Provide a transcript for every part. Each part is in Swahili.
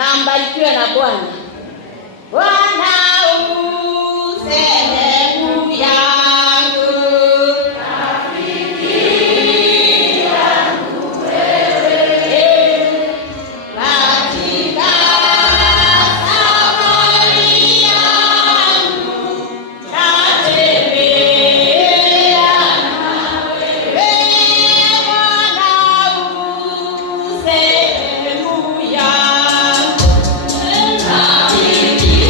na mbarikiwe na Bwana. Bwana sehemu yangu, rafiki yangu wewe, katika safari yangu natembea nawe. Bwana sehemu yangu, rafiki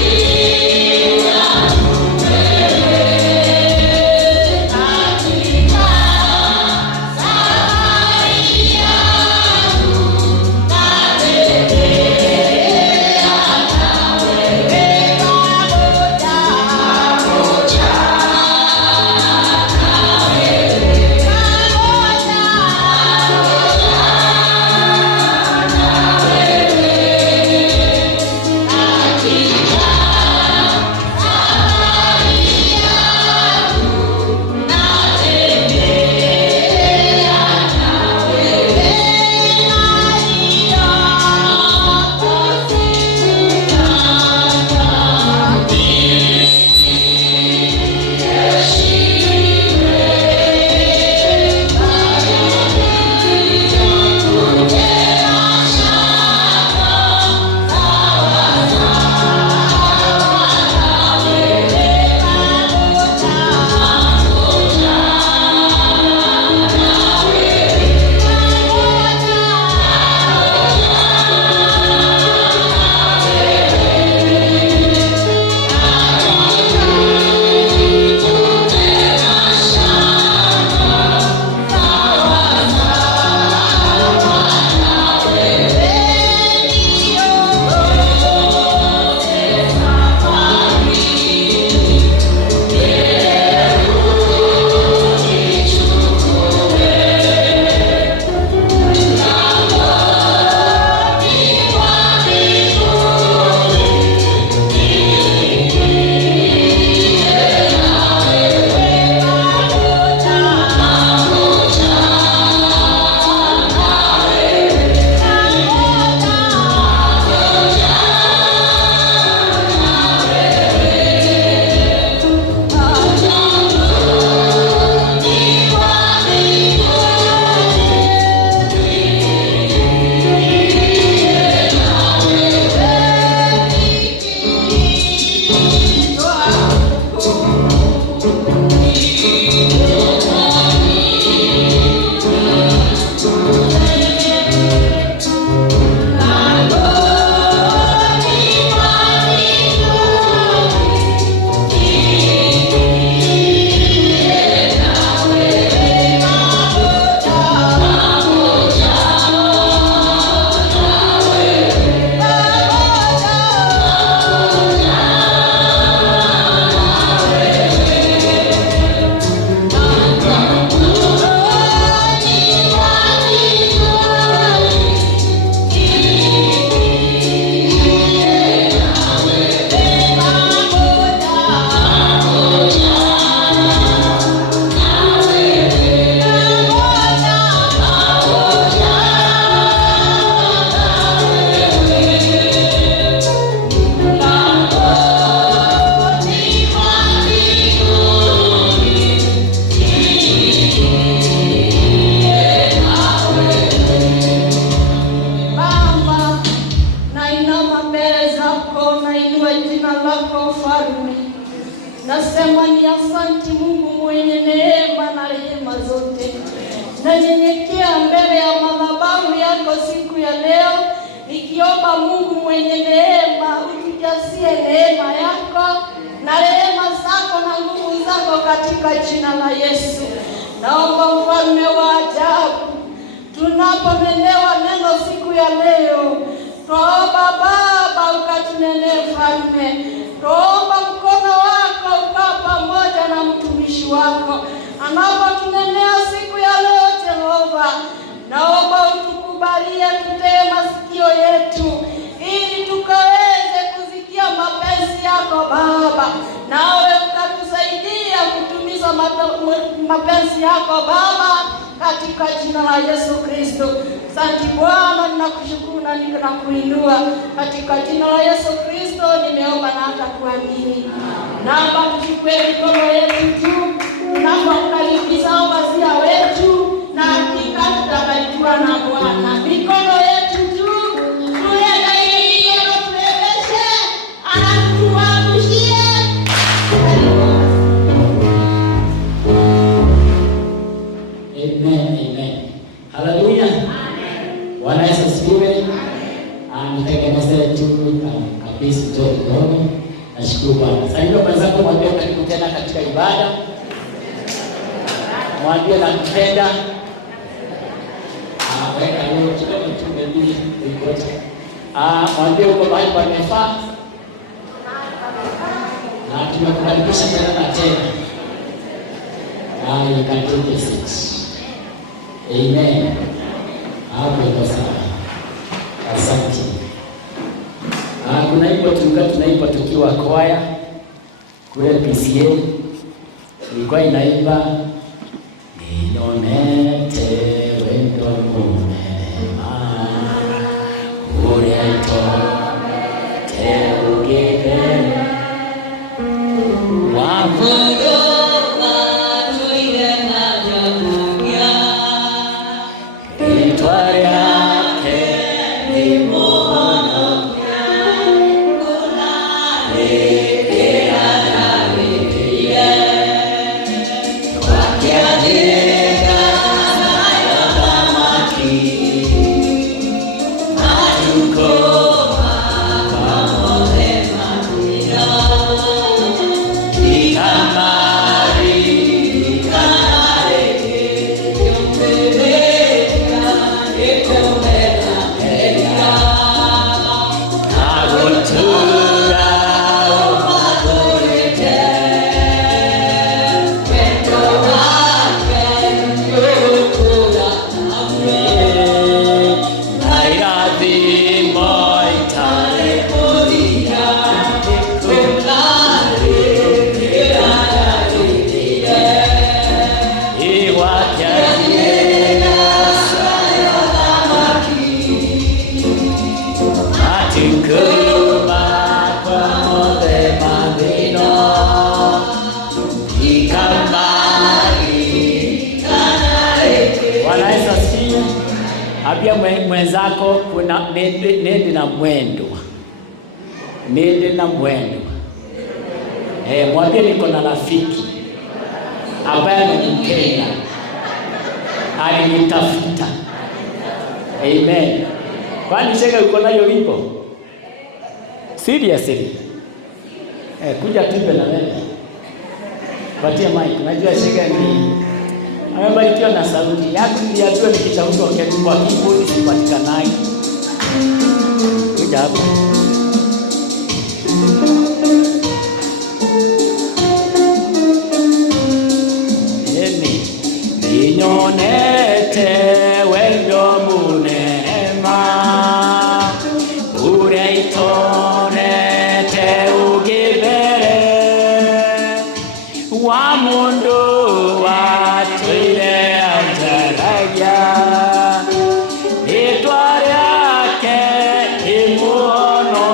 Nasema ni asante Mungu mwenye neema na rehema zote. Nanyenyekea mbele ya madhabahu yako siku ya leo, nikiomba Mungu mwenye neema utujazie neema yako na rehema zako na nguvu zako katika jina la Yesu. Naomba Mfalme wa ajabu, tunaponenewa neno siku ya leo, tuomba Baba ukatunenee Mfalme. Tuomba mkono wako ukaa pamoja na mtumishi wako anapotunenea siku ya leo Jehova. Naomba utukubalie tutee masikio yetu ili tukaweze kusikia mapenzi yako Baba, nawe ukatusaidia kutumiza mapenzi yako Baba, katika jina la Yesu Kristo. Asante Bwana. tunakushukuru na ninakuinua katika jina la Yesu Kristo nimeomba na hata kuamini. Naomba tuchukue mikono yetu juu, tunapokaribisha wazia wetu, na hakika tutabarikiwa na Bwana. Mikono yetu juu, tuende ili tueleweshe, anatuamshie. Amen, amen. Haleluya. Bwana Yesu asifiwe. Nitengeneze tu kabisa tu kidogo. Nashukuru Bwana. Sasa hiyo mwenzako mwambie karibu tena katika ibada. Mwambie nakupenda. Weka leo kidogo tu mbele ikote. Mwambie uko mahali pamefaa. Na tumekukaribisha tena na tena. You can take a seat. Amen. Hapo ndo sawa. Asante. Kuna hivyo tunaimba tukiwa kwaya kule PCA. Ilikuwa inaimba ninonete wendo mwema ureto te ugebe wavudo Abia mwenzako kuna nende na mwendo. Nende na mwendo. Mwambie niko na rafiki ambaye ananipenda. Alinitafuta. Amen. Kwani shega uko nayo lipo? Seriously. Kuja tupe na wewe. Patia mic. Najua shega ni amebarikiwa na sauti yako, niliambiwa nikitafuta kwa keyboard sipatikanaje. Kuja hapa. Ninyonete wendo munema ureitonete ugibere wa mundu itware ake imuono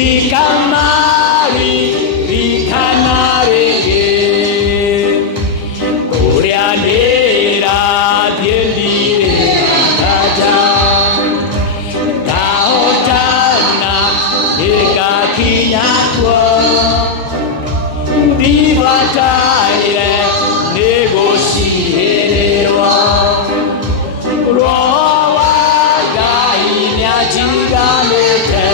Kamari, Kanarege, Koreanera, Diendire, Kaja, Kaotana, Eka Kinyakwa, Divataire, Negosierwa, Roa, Gainia, Giganete.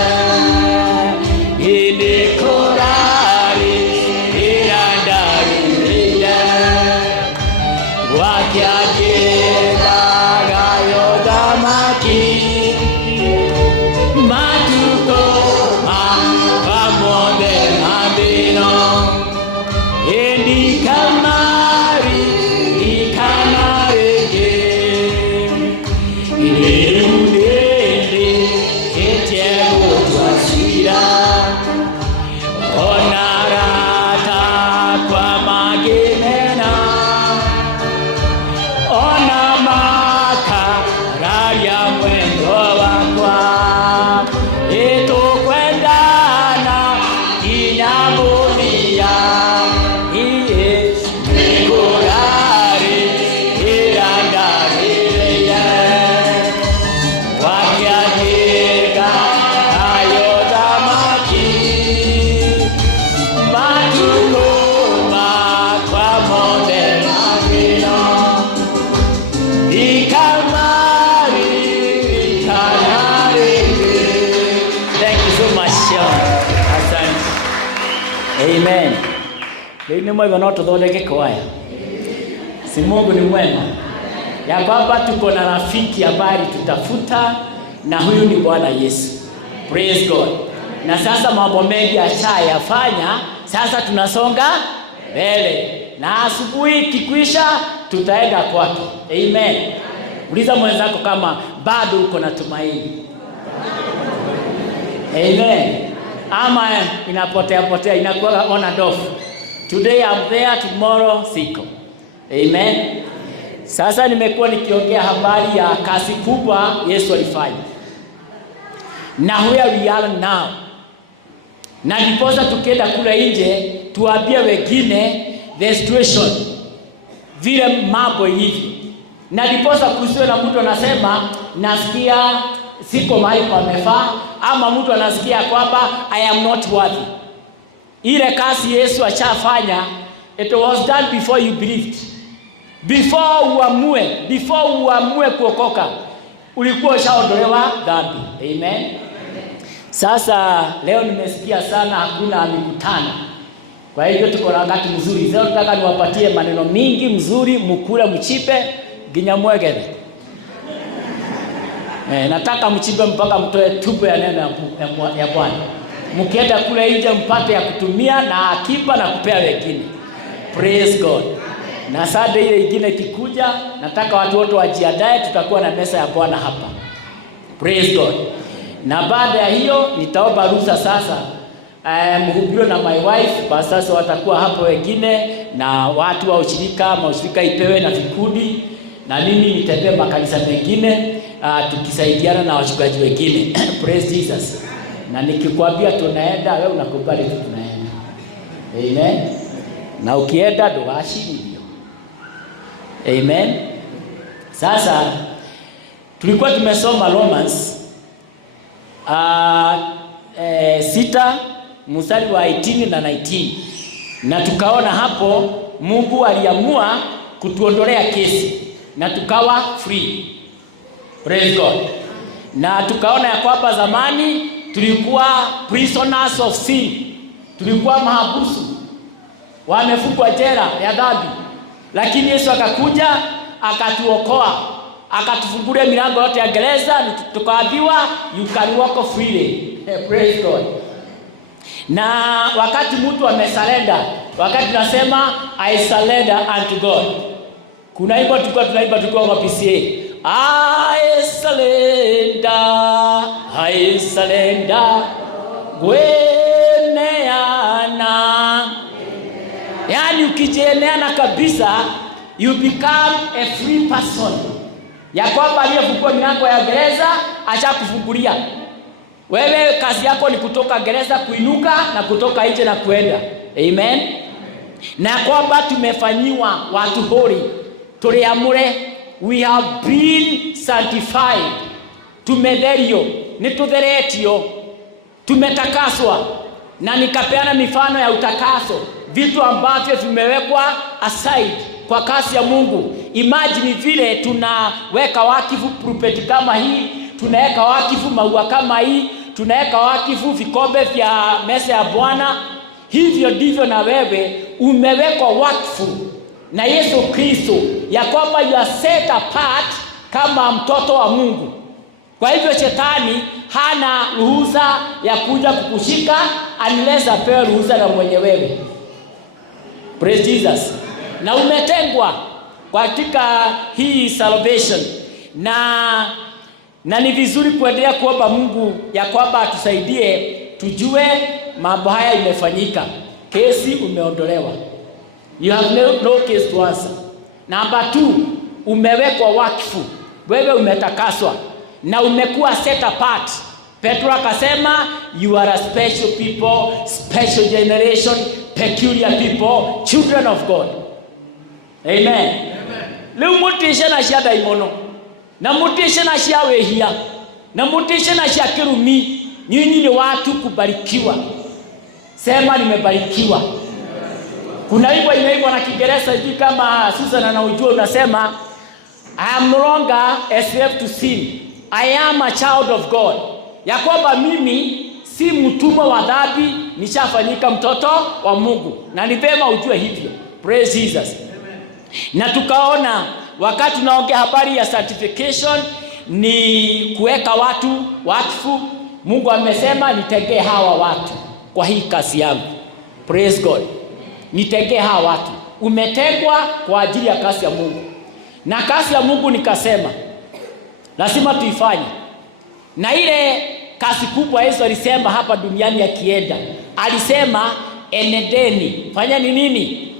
Amen. Leo ni mwema na tuthondeke kwaya. Si Mungu ni mwema. Ya kwamba tuko na rafiki habari tutafuta na huyu ni Bwana Yesu. Praise God. Na sasa mambo mengi ashayafanya, sasa tunasonga mbele. Na asubuhi kikwisha tutaenda kwake. Amen. Uliza mwenzako kama bado uko na tumaini. Amen. Ama inapotea inakuwa on and off. Today I'm there, tomorrow siko. Amen. Sasa nimekuwa nikiongea habari ya kazi kubwa Yesu alifanya. Na where we are now. Na ndiposa tukienda kule nje tuambie wengine the situation vile mambo hivi. Na ndiposa kusiwe na mtu anasema nasikia siko mahali pamefaa, ama mtu anasikia kwamba I am not worthy. Ile kazi Yesu achafanya, it was done before you believed. Before uamue kuokoka, ulikuwa ushaondolewa dhambi. Amen. Sasa leo nimesikia sana hakuna mikutano. Kwa hivyo tuko na wakati mzuri. Leo nataka niwapatie maneno mingi mzuri, mkule mchipe ginya mwegere. Nataka mchipe mpaka mtoe tupo ya neno ya Bwana. Mkienda kule nje mpate ya kutumia na akiba na kupea wengine. Praise God. Na sada ile nyingine kikuja, nataka watu wote wajiandae, tutakuwa na mesa ya Bwana hapa. Praise God. Na baada ya hiyo nitaomba ruhusa sasa. Mhubiri na my wife sasa watakuwa hapo wengine na watu wa ushirika, maushirika ipewe na vikundi, na mimi nitembee makanisa mengine tukisaidiana na wachungaji wengine. Praise Jesus. Na nikikwambia tunaenda, wewe unakubali tu tunaenda. Amen. Na ukienda doashi hivyo. Amen. Sasa tulikuwa tumesoma Romans 6 mstari wa 18 na 19. Na tukaona hapo Mungu aliamua kutuondolea kesi na tukawa free. Praise God. Na tukaona ya kwamba zamani tulikuwa prisoners of sin. Tulikuwa mahabusu. Wamefungwa jela ya dhambi. Lakini Yesu akakuja, akatuokoa. Akatufungulia milango yote ya gereza, tukaambiwa you can walk freely. Praise God. Na wakati mtu amesurrender, wakati tunasema I surrender unto God. Kuna hivyo tulikuwa tunaimba tukiwa kwa PCA. I surrender, gweneana. Yani ukijeneana kabisa, you become a free person. Ya kwamba aliyefungua milango ya gereza acha kufungulia. Wewe kazi yako ni kutoka gereza kuinuka na kutoka nje na kuenda. Amen. Na kwamba tumefanyiwa watu hori. Tuliamure, we have been sanctified. Tumetherio, nitutheretio, tumetakaswa. Na nikapeana mifano ya utakaso, vitu ambavyo vimewekwa aside kwa kazi ya Mungu. Imagine vile tunaweka wakifu pulpit kama hii, tunaweka wakifu maua kama hii, tunaweka wakifu vikombe vya meza ya Bwana. Hivyo ndivyo na wewe umewekwa wakfu na Yesu Kristo, ya kwamba you are set apart kama mtoto wa Mungu. Kwa hivyo shetani hana ruhusa ya kuja kukushika unless apewe ruhusa na mwenye wewe. Praise Jesus. Na umetengwa katika hii salvation, na ni vizuri kuendelea kuomba Mungu ya kwamba atusaidie tujue mambo haya imefanyika. Kesi umeondolewa. You have no case to answer. Number 2, umewekwa wakfu. Wewe umetakaswa na umekuwa set apart. Petro akasema you are a special people, special generation, peculiar people, children of God. Amen. Leo mutisha na cia daimono, na mutisha na cia wehia, na mutisha na cia kirumi. Nyinyi ni watu kubarikiwa. Sema nimebarikiwa. Kuna wimbo inaimba na Kiingereza hivi kama Susan anaujua, unasema I am no longer a slave to sin. I am a child of God. Ya kwamba mimi si mtumwa wa dhambi, nishafanyika mtoto wa Mungu. Na ni vema ujue hivyo. Praise Jesus. Amen. Na tukaona wakati tunaongea habari ya sanctification ni kuweka watu wakfu. Mungu amesema nitegee hawa watu kwa hii kazi yangu. Praise God. Nitegee hawa watu. Umetegwa kwa ajili ya kazi ya Mungu. Na kazi ya Mungu nikasema lazima tuifanye. Na ile kazi kubwa Yesu alisema hapa duniani akienda, alisema enendeni. Fanya ni nini?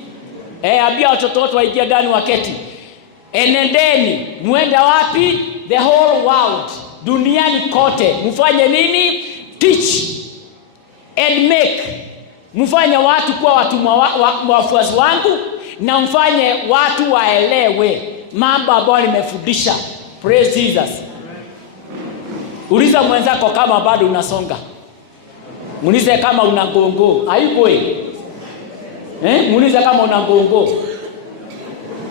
Ambia watoto wote waingie ndani waketi. Enendeni, muende wapi? The whole world. Duniani kote. Mfanye nini? Teach and make. Mfanye watu kuwa wafuasi wangu, na mfanye watu waelewe mambo ambayo nimefundisha. Praise Jesus. Uliza mwenzako kama bado unasonga. Muulize kama una gongo. Hayuko hivi. Muulize kama una gongo.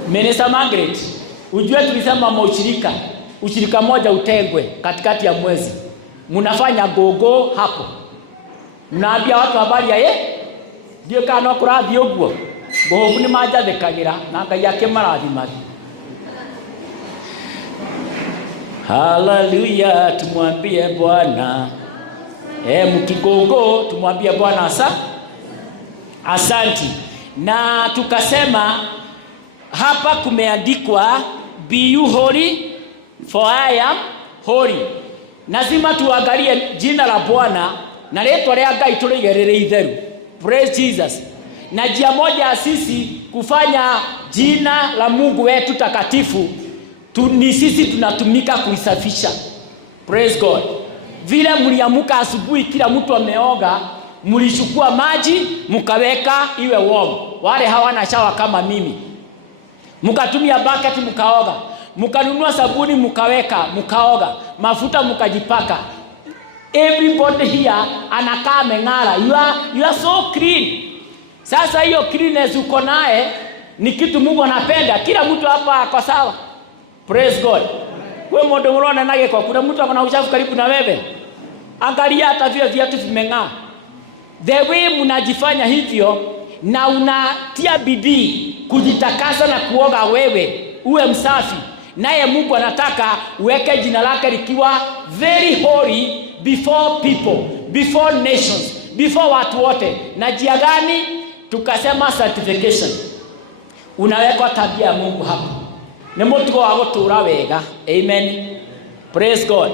Menesa Margaret, ujue tulisema ushirika moja utengwe katikati ya mwezi. Mnafanya gogo hapo. Mnaambia watu habari ya ndio kana kurathi uguo. Gogo ni majathekagira na Ngai yake marathimari. Hallelujah, tumwambie Bwana. Mkigogo tumwambie Bwana asanti. Na tukasema hapa kumeandikwa be you holy for I am holy. Lazima tuangalie jina la Bwana na leto la Ngai tuligerere itheru. Praise Jesus. Na njia moja sisi kufanya jina la Mungu wetu takatifu ni sisi tunatumika kuisafisha. Praise God. Vile mliamuka asubuhi kila mtu ameoga, mlichukua maji mkaweka iwe warm. Wale hawana shawa kama mimi. Mkatumia bucket mkaoga. Mkanunua sabuni mkaweka, mkaoga. Mafuta mkajipaka. Everybody here anakaa meng'ara. You are so clean. Sasa hiyo cleanness uko naye ni kitu Mungu anapenda. Kila mtu hapa ako sawa. Praise God. Wewe mmoja unaona nage kwa kuna mtu akona uchafu karibu na wewe. Angalia hata vile viatu vimeng'aa. The way mnajifanya hivyo na unatia bidii kujitakasa na kuoga wewe uwe msafi. Naye Mungu anataka uweke jina lake likiwa very holy before people, before nations, before watu wote. Na njia gani? Tukasema sanctification. Unaweka tabia ya Mungu hapo. Ni mtu wa kutura wega. Amen. Praise God.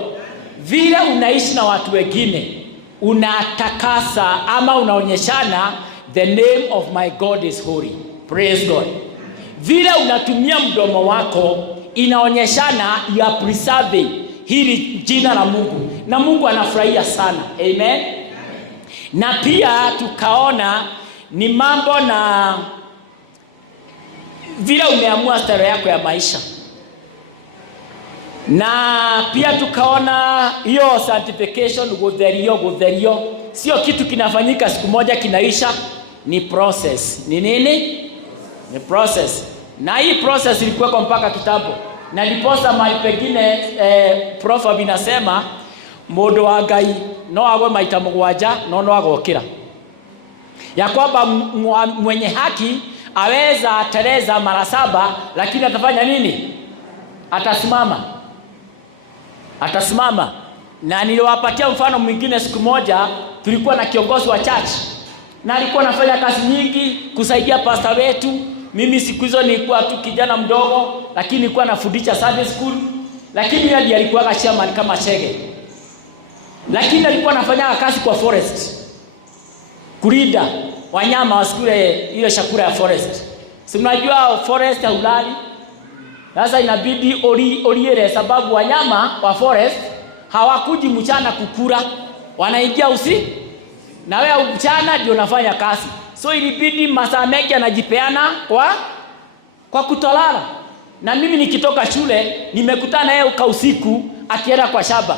Vile unaishi na watu wengine, unatakasa ama unaonyeshana the name of my God is holy. Praise God. Vile unatumia mdomo wako, inaonyeshana you are preserving hili jina la Mungu, na Mungu anafurahia sana. Amen. Na pia tukaona ni mambo na vile umeamua style yako ya maisha, na pia tukaona hiyo sanctification gudherio sio kitu kinafanyika siku moja kinaisha, ni process. Ni nini? Ni process. Na hii process ilikuwa kwa mpaka kitabu, na ndiposa mahali pengine proverb inasema mundu wa Ngai no agwe maita mugwanja no agokira, ya kwamba mwenye haki aweza teleza mara 7 lakini atafanya nini? Atasimama. Na niliwapatia mfano mwingine. Siku moja tulikuwa na kiongozi wa church na alikuwa anafanya kazi nyingi kusaidia pastor wetu. Mimi siku hizo nilikuwa tu kijana mdogo, lakini nilikuwa nafundisha Sunday school, lakini yeye ndiye alikuwa chairman kama Chege. Lakini alikuwa anafanya kazi kwa forest, kulinda wanyama wasikule ile chakula ya forest. Si mnajua forest haulali. Sasa inabidi oliere, sababu wanyama wa forest hawakuji mchana kukula, wanaingia usiku, na wewe mchana ndio unafanya kazi. So ilibidi masaa mengi anajipeana kwa kutolala. Na mimi nikitoka shule nimekutana yeye usiku akienda kwa shamba.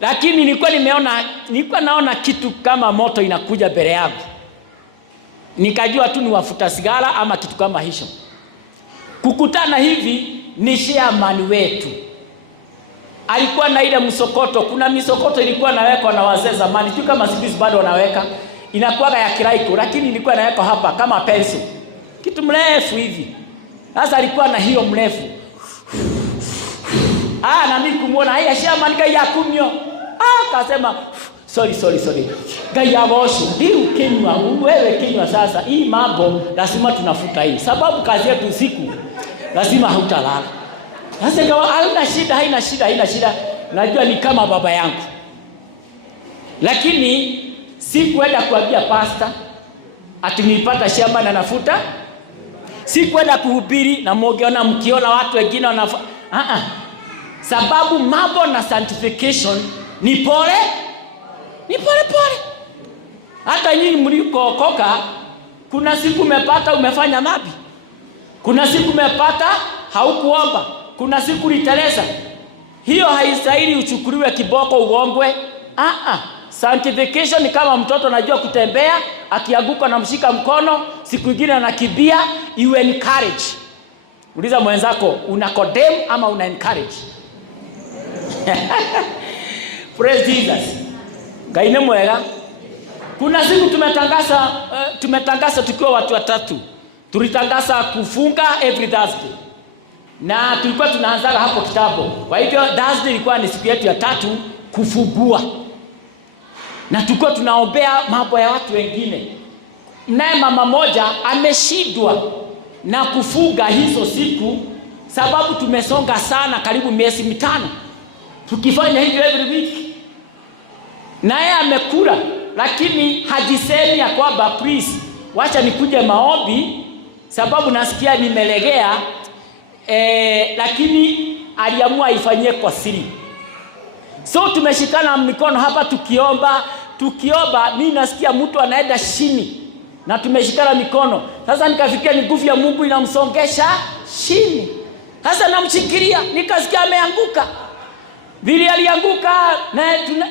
Lakini nilikuwa naona kitu kama moto inakuja mbele yangu. Nikajua tu ni wafuta sigara ama kitu kama hicho. Kukutana hivi ni chairman wetu. Alikuwa na ile msokoto. Kuna misokoto ilikuwa nawekwa na wazee zamani. Tu kama siku bado wanaweka. Inakuwa ya kiraiko, lakini ilikuwa nawekwa hapa kama pencil. Kitu mrefu hivi. Sasa alikuwa na hiyo mrefu. Na mimi kumuona haya chairman Ngai yakumyo. Akasema sorry. Ngai yabosho, ndio Kenya wewe Kenya sasa. Hii mambo lazima tunafuta hii. Sababu kazi yetu usiku lazima hautalala. Sasa kama haina shida. Najua ni kama baba yangu. Lakini sikuenda kuambia pastor ati nilipata shamba na nafuta. Sikuenda kuhubiri na mkiona watu wengine sababu mambo na sanctification ni pole. Hata nyinyi mlikookoka, kuna siku umepata umefanya dhambi. Kuna siku umepata haukuomba. Kuna siku uliteleza. Hiyo haistahili uchukuliwe kiboko uongwe. Sanctification ni kama mtoto anajua kutembea, akianguka na mshika mkono, siku nyingine anakimbia, you encourage. Uliza mwenzako, una condemn ama una encourage? Praise Jesus. Gaine mwega. Kuna siku tumetangaza tukiwa watu watatu. Tulitangaza kufunga every Thursday. Na tulikuwa tunaanza hapo kitabu. Kwa hivyo Thursday ilikuwa ni siku yetu ya 3 kufungua. Na tulikuwa tunaombea mambo ya watu wengine. Naye mama moja ameshindwa na kufunga hizo siku sababu tumesonga sana, karibu miezi 5. Tukifanya hivyo every week. Naye amekula, lakini hajisemi ya kwamba please wacha nikuje maombi sababu nasikia nimelegea. Lakini aliamua aifanyie kwa siri. So tumeshikana mikono hapa tukiomba, mimi nasikia mtu anaenda chini na tumeshikana mikono. Sasa nikafikia ni nguvu ya Mungu inamsongesha chini. Sasa namshikilia, nikasikia ameanguka. Vile alianguka, na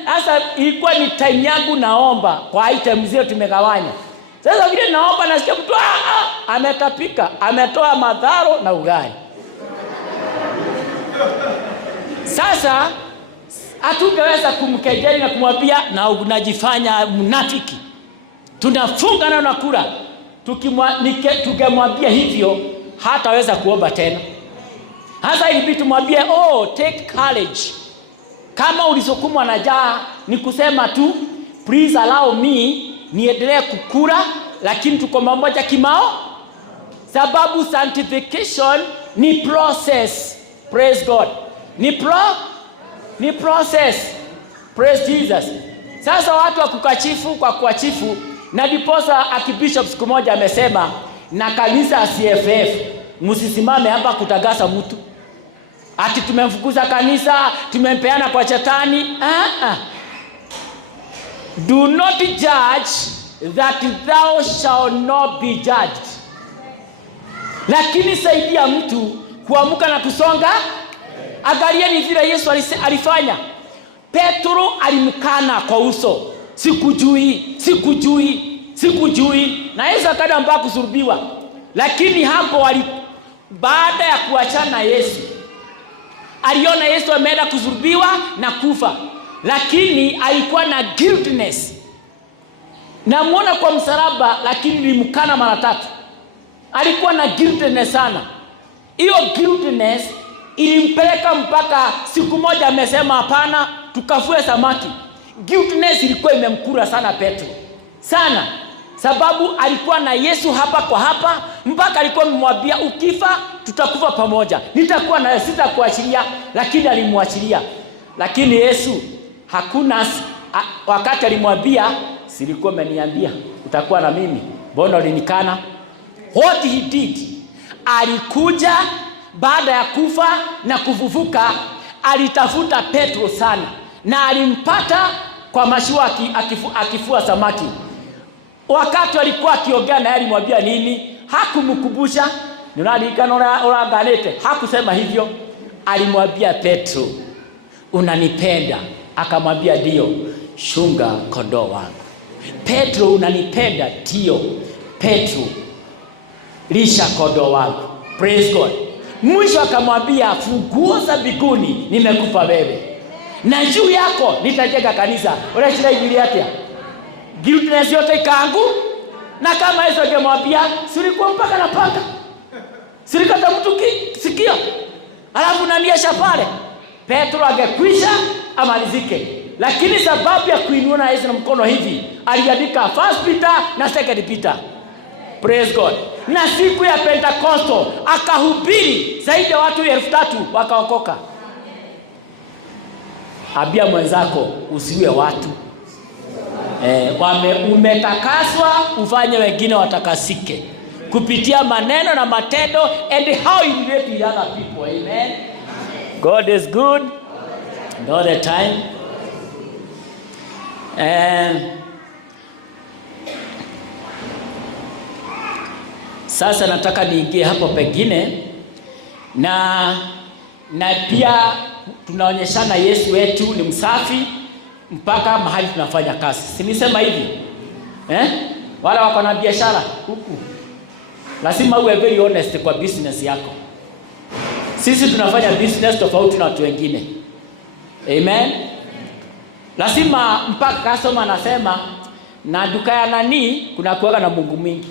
sasa ilikuwa ni time yangu naomba kwa item zile tumegawanya. Sasa vile naomba nasikia mtu ametapika, ametoa madharo na ugali. Sasa hatungeweza kumkejeli na kumwambia na unajifanya mnafiki. Tunafunga na nakula. Tukimwambia hivyo hataweza kuomba tena. Hasa ilibidi tumwambie take courage. Kama ulisokumwa na njaa ni kusema tu please allow me niendelee kukula, lakini tuko pamoja kimao. Sababu sanctification ni process. Praise God. Ni process. Praise Jesus. Sasa watu wakukachifu kwa kuachifu, na ndiposa akibishop siku moja amesema na kanisa CFF msisimame hapa kutagasa mtu. ati tumemfukuza kanisa, tumempeana kwa shetani. Do not judge that thou shall not be judged. Lakini saidia mtu kuamuka na kusonga. Angalieni vile Yesu alifanya. Petro alimkana kwa uso, sikujui. Na Yesu akaenda mpaka kusulubiwa. Lakini hapo baada ya kuachana Yesu, aliona Yesu ameenda kusulubiwa na kufa, lakini alikuwa na guiltiness. Namuona kwa msalaba, lakini nilimkana mara 3. Alikuwa na guiltiness sana. Hiyo guiltiness ilimpeleka mpaka siku moja amesema hapana, tukafue samaki. Guiltiness ilikuwa imemkura sana Petro. Sana. Sababu alikuwa na Yesu hapa kwa hapa, mpaka alikuwa amemwambia ukifa tutakufa pamoja. Nitakuwa na wewe, sitakuachilia, lakini alimwachilia. Lakini Yesu hakuna wakati alimwambia, silikuwa umeniambia utakuwa na mimi, mbona ulinikana? What he did, alikuja baada ya kufa na kufufuka, alitafuta Petro sana na alimpata kwa mashua akifua samaki. Wakati alikuwa akiongea na yeye alimwambia nini? Hakumkumbusha. Ninalikana unaangalete. Hakusema hivyo. Alimwambia Petro, unanipenda? Akamwambia ndio, chunga kondoo wangu. Petro, unanipenda? Ndio. Petro, lisha kondoo wangu. Praise God. Mwisho akamwambia, funguo za mbinguni nimekupa wewe, na juu yako nitajenga kanisa. Unashida injili yake. Guiltiness yote ikaangu. Na kama Yesu angemwambia, silikuwa mpaka na panga, silikata mtu sikio, alafu naniesha pale, Petro angekwisha amalizike. Lakini sababu ya kuinua na Yesu na mkono hivi, aliandika 1 Peter na 2 Peter. Praise God. Na siku ya Pentecost akahubiri zaidi ya watu 3,000 wakaokoka. Ambia mwenzako usiwe watu. Umetakaswa ufanye wengine watakasike kupitia maneno na matendo, and how you relate with other people. Amen. God is good all the time. Sasa nataka niingie hapo pengine na pia tunaonyeshana Yesu wetu ni msafi mpaka mahali tunafanya kazi. Si nisema hivi? Wala wako na biashara huku, lazima uwe very honest kwa business yako. Sisi tunafanya business tofauti na watu wengine. Amen. Lazima mpaka customer anasema na duka ya nani kuna kuwa na Mungu mwingi.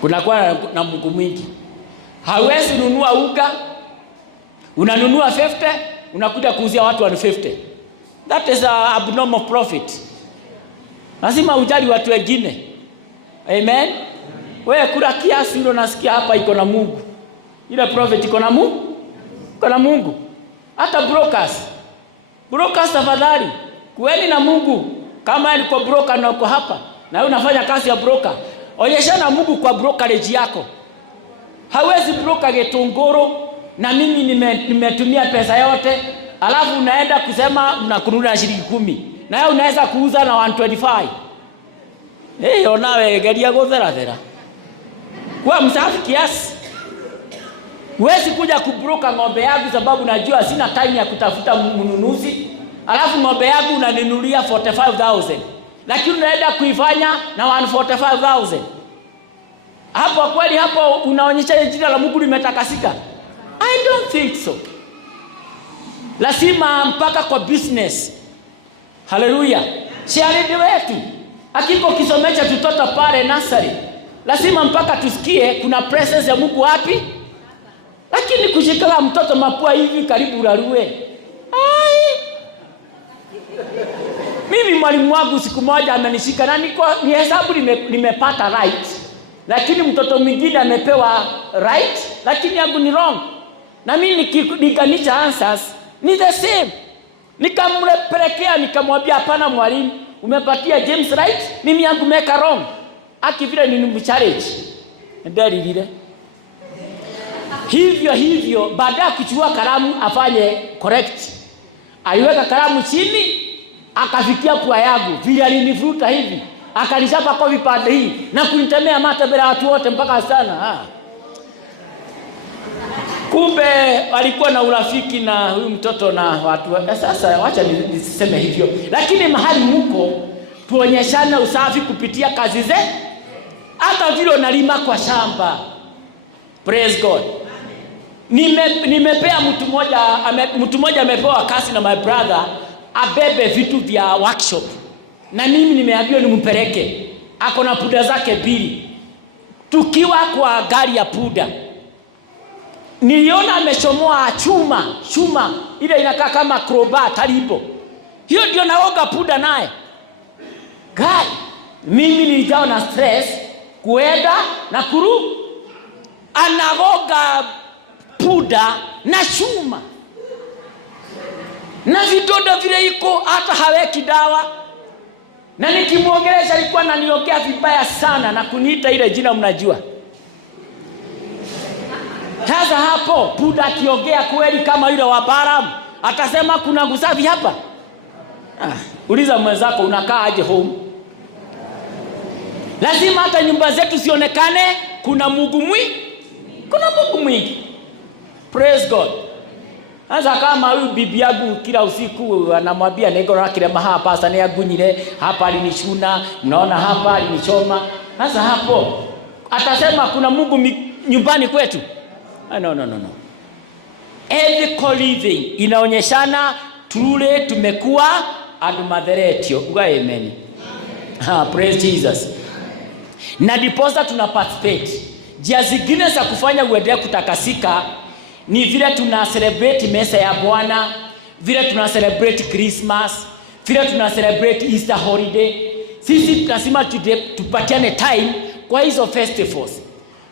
Kuna kuwa na Mungu mwingi. Hawezi nunua uga, unanunua 50, unakuja kuuzia watu 150. That is a abnormal profit. Lazima ujali watu wengine. Amen. Wewe kula kiasi ndio nasikia hapa iko na Mungu. Ile profit iko na Mungu. Iko na Mungu. Hata brokers tafadhali, kueni na Mungu. Kama alikuwa broker na uko hapa na wewe unafanya kazi ya broker, onyeshana Mungu kwa brokerage yako. Hawezi broker getongoro na mimi nimetumia pesa yote, alafu unaenda kusema mnakununua shilingi 10 na wewe unaweza kuuza na 125. Onawe geria gothera. Kwa msafi kiasi. Huwezi kuja kubroka ng'ombe yangu sababu najua sina time ya kutafuta mnunuzi, alafu ng'ombe yangu unaninunulia 45,000. Lakini unaenda kuifanya na 145,000. Hapo kweli hapo unaonyesha jina la Mungu limetakasika? I don't think so. Lazima mpaka kwa business. Hallelujah. Charity wetu. Akiko kisomesha tutoto pale nursery, lazima mpaka tusikie kuna presence ya Mungu wapi? Lakini kushikala mtoto mapua hivi karibu urarue. Mimi mwalimu wangu siku moja amenishika na ni hesabu nimepata right. Lakini mtoto mwingine amepewa right, lakini yangu ni wrong. Na mimi nikilinganisha answers ni the same. Nikamlepelekea nikamwambia hapana mwalimu, umepatia James right, mimi yangu meka wrong. Aki vile ni challenge. Ndari vile. Hivyo baada ya kuchukua kalamu afanye correct, aliweka kalamu chini, akafikia pua yangu, vile alinivuta hivi, akanichapa kwa vipande hii na kunitemea mate bila watu wote mpaka sana. Kumbe walikuwa na urafiki na huyu mtoto na watu. Sasa wacha niseme hivyo, lakini mahali mko tuonyeshane usafi kupitia kazi ze, hata vile nalima kwa shamba. Praise God. Nimepea mtu mmoja amepewa kazi na my brother abebe vitu vya workshop, na mimi nimeambiwa nimpeleke. Ako na puda zake 2. Tukiwa kwa gari ya puda, niliona amechomoa chuma ile inakaa kama crowbar talipo. Hiyo ndio naoga puda naye. Gari, mimi nilijao na stress kuenda na anagoga puda na chuma na vidoda vile iko, hata haweki dawa. Na nikimwongelesha alikuwa ananiongea vibaya sana na kuniita ile jina mnajua. Sasa hapo puda akiongea kweli kama yule wa Balaam, atasema kuna usafi hapa. Uliza mwenzako unakaa aje home. Lazima hata nyumba zetu sionekane kuna Mungu mwingi. Praise God. Sasa kama huyu bibi yangu kila usiku anamwambia nego na kile maha pasta ni agunyire hapa, alinishuna, mnaona hapa alinichoma. Sasa hapo atasema kuna Mungu nyumbani kwetu. No. Ethical living inaonyeshana tule tumekuwa adumadheretio. Uga amen. Praise Jesus. Na diposa tuna participate. Njia zingine za kufanya uendelee kutakasika ni vile tuna celebrate mesa ya Bwana, vile tuna celebrate Christmas, vile tuna celebrate Easter holiday. Sisi lazima tupatiane time kwa hizo festivals.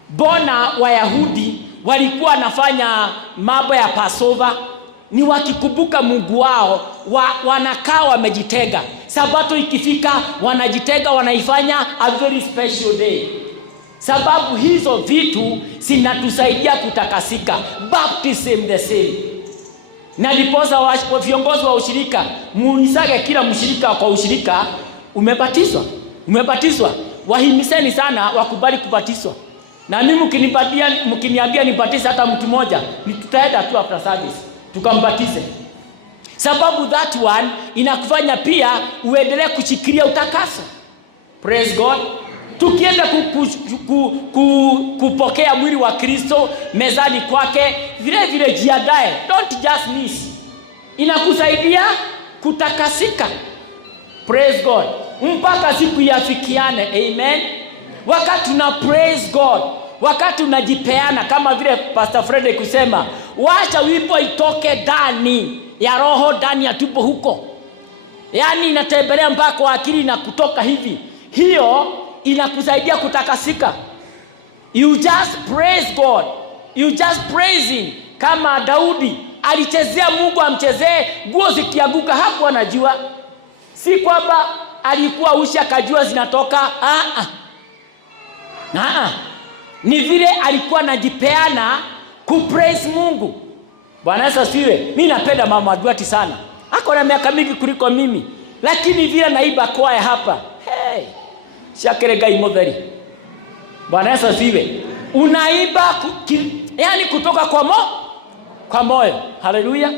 Bona Wayahudi walikuwa wanafanya mambo ya Passover, ni wakikumbuka Mungu wao, wanakaa wamejitega. Sabato ikifika wanajitega, wanaifanya a very special day. Sababu hizo vitu zinatusaidia kutakasika. Baptism the same. Na diposa viongozi wa ushirika, muisage kila mshirika kwa ushirika, umebatizwa. Wahimiseni sana wakubali kubatizwa. Na mimi mkiniambia nibatize hata mtu mmoja, tutaenda tu after service tukambatize. Sababu that one inakufanya pia uendelee kushikilia utakaso. Praise God. Tukienda kupokea mwili wa Kristo mezani kwake, vile jiandae. Don't just miss. Inakusaidia kutakasika. Praise God. Mpaka siku yafikiane. Amen. Wakati una praise God, wakati unajipeana kama vile Pastor Fred kusema, wacha wimbo itoke ndani ya roho, ndani ya tumbo huko. Yaani inatembelea mpaka kwa akili na kutoka hivi. Hiyo inakusaidia kutakasika. You just praise God. You just praise him. Kama Daudi alichezea Mungu, amchezee nguo zikianguka hapo anajua. Si kwamba alikuwa ushi akajua zinatoka. Ni vile alikuwa anajipeana kupraise Mungu. Bwana Yesu asifiwe. Mimi napenda mama Duati sana. Ako na miaka mingi kuliko mimi. Lakini vile naiba kwaya hapa. Hey. Shakerega imotheri. Bwana Yesu asifiwe. Unaiba yani kutoka kwa moyo. Hallelujah.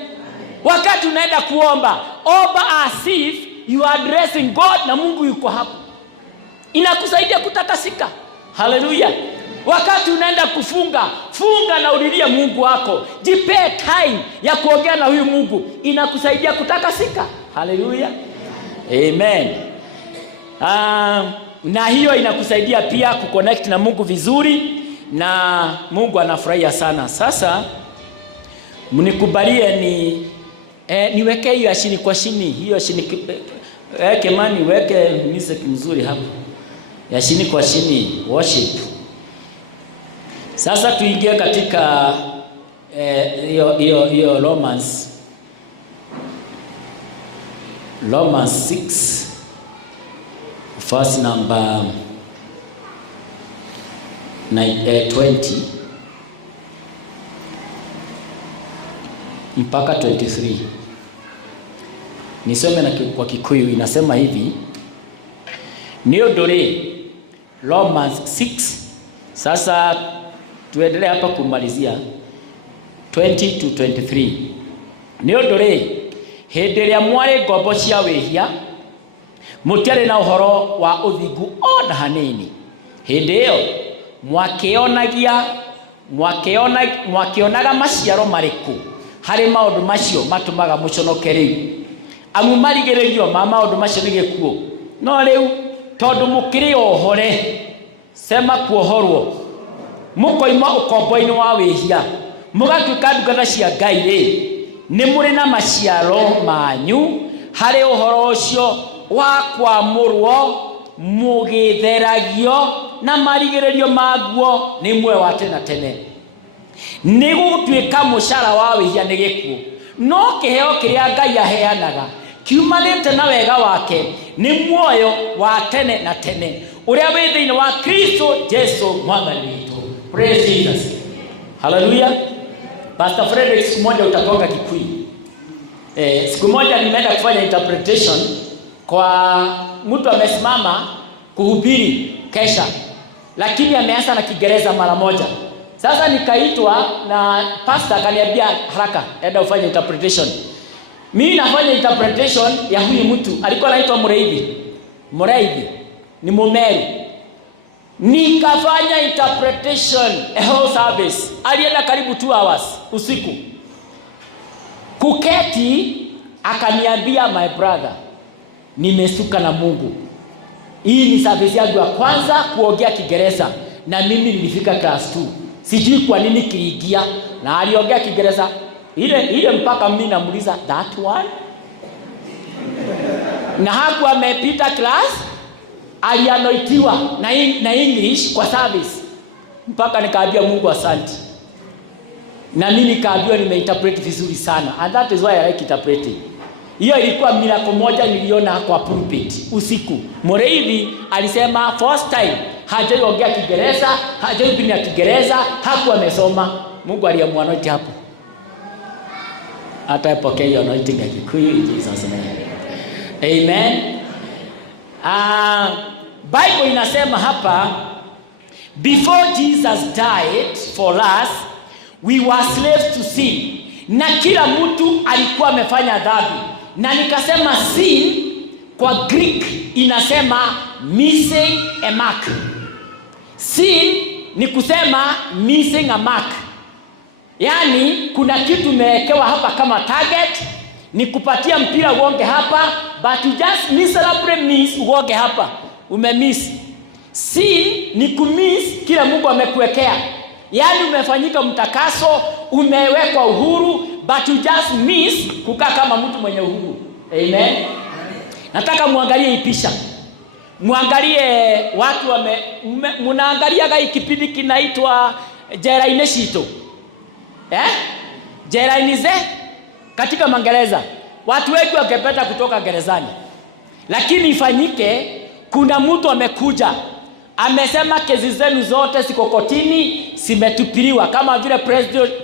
Wakati unaenda kuomba, omba as if you are addressing God na Mungu yuko hapo. Inakusaidia kutakasika. Hallelujah. Wakati unaenda funga na ulilia Mungu wako. Jipe time ya kuongea na huyu Mungu. Inakusaidia kutakasika. Hallelujah. Amen. Na hiyo inakusaidia pia kuconnect na Mungu vizuri, na Mungu anafurahia sana. Sasa mnikubalie niweke hiyo chini kwa chini, hiyo chini Kemani weke music mzuri hapo. Ya chini kwa chini worship. Sasa tuingie katika hiyo Romans 6 verse number 20. mpaka 23. Nisome kwa Kikuyu, inasema hivi. Niodore Romans 6. Sasa tuendelee hapa kumalizia 20 to 23. Niodore hĩndĩ ĩrĩa mwarĩ ngombo cia wĩhia mũtiarĩ na ũhoro wa ũthingu ona hanini. Hĩndĩ ĩyo mwakĩonaga maciaro marĩkũ harĩ maũndũ macio matũmaga mũconoke rĩu? Amu marigĩrĩrio ma maũndũ macio nĩ gĩkuũ. No rĩu tondũ mũkĩrĩ ohore, sema kuohorwo, mũkoima ũkombo-inĩ wa wĩhia mũgatuĩka ndungata cia Ngai rĩ, nĩ mũrĩ na maciaro manyu harĩ ũhoro ũcio wa kwamũrwo mũgĩtheragio na marigĩrĩrio maguo nĩ muoyo wa tene na tene. Nĩ gũtuĩka mũcara wa wĩhia nĩ gĩkuũ, no kĩheo kĩrĩa Ngai aheanaga kiumanĩte na wega wake nĩ muoyo wa tene na tene ũrĩa wĩ thĩinĩ wa Kristo Jesu Mwathani witũ. Praise Jesus. Hallelujah. Pastor Frederick siku moja utatoka Kikuyu. Siku moja nimeenda kufanya interpretation kwa mtu amesimama kuhubiri kesha, lakini ameanza na Kiingereza mara moja. Sasa nikaitwa na pastor akaniambia haraka enda ufanye interpretation. Mimi nafanya interpretation ya huyu mtu alikuwa anaitwa Mureithi ni Mumeru. Nikafanya interpretation a whole service. Alienda karibu 2 hours usiku. Kuketi akaniambia, my brother, nimesuka na Mungu. Hii ni service yangu ya kwanza kuongea Kiingereza na mimi nilifika class 2. Sijui kwa nini kiliingia na aliongea Kiingereza ile mpaka mimi namuuliza that one. Na hapo amepita class, alianoitiwa na English kwa service. Mpaka nikaambia Mungu asante. Na mimi nikaambiwa nimeinterpret vizuri sana. And that is why I like interpreting. Hiyo ilikuwa miracle moja niliona kwa pulpit usiku. Mureithi alisema first time hajaongea Kiingereza, hajahubiri Kiingereza, hakuwa amesoma. Mungu aliamwanoiti hapo. Atapokea hiyo anointing ya Kikuyu in Jesus name. Amen. Bible inasema hapa, before Jesus died for us, we were slaves to sin. Na kila mtu alikuwa amefanya dhambi. Na nikasema sin kwa Greek inasema missing a mark. Sin ni kusema missing a mark. Yani kuna kitu umewekewa hapa kama target, ni kupatia mpira uonge hapa, but you just miss uonge hapa, umemiss. Sin ni kumiss kila Mungu amekuwekea. Yani umefanyika mtakaso, umewekwa uhuru, but you just miss kukaa kama mtu mwenye uhuru. Amen. Nataka muangalie hii picha. Muangalie watu munaangalia gai kipindi kinaitwa Jera-inĩ Citũ. Jera-inĩ katika Magereza. Watu wengi wangependa kutoka gerezani. Lakini ifanyike kuna mtu amekuja, amesema kesi zenu zote ziko kotini, zimetupiliwa, kama vile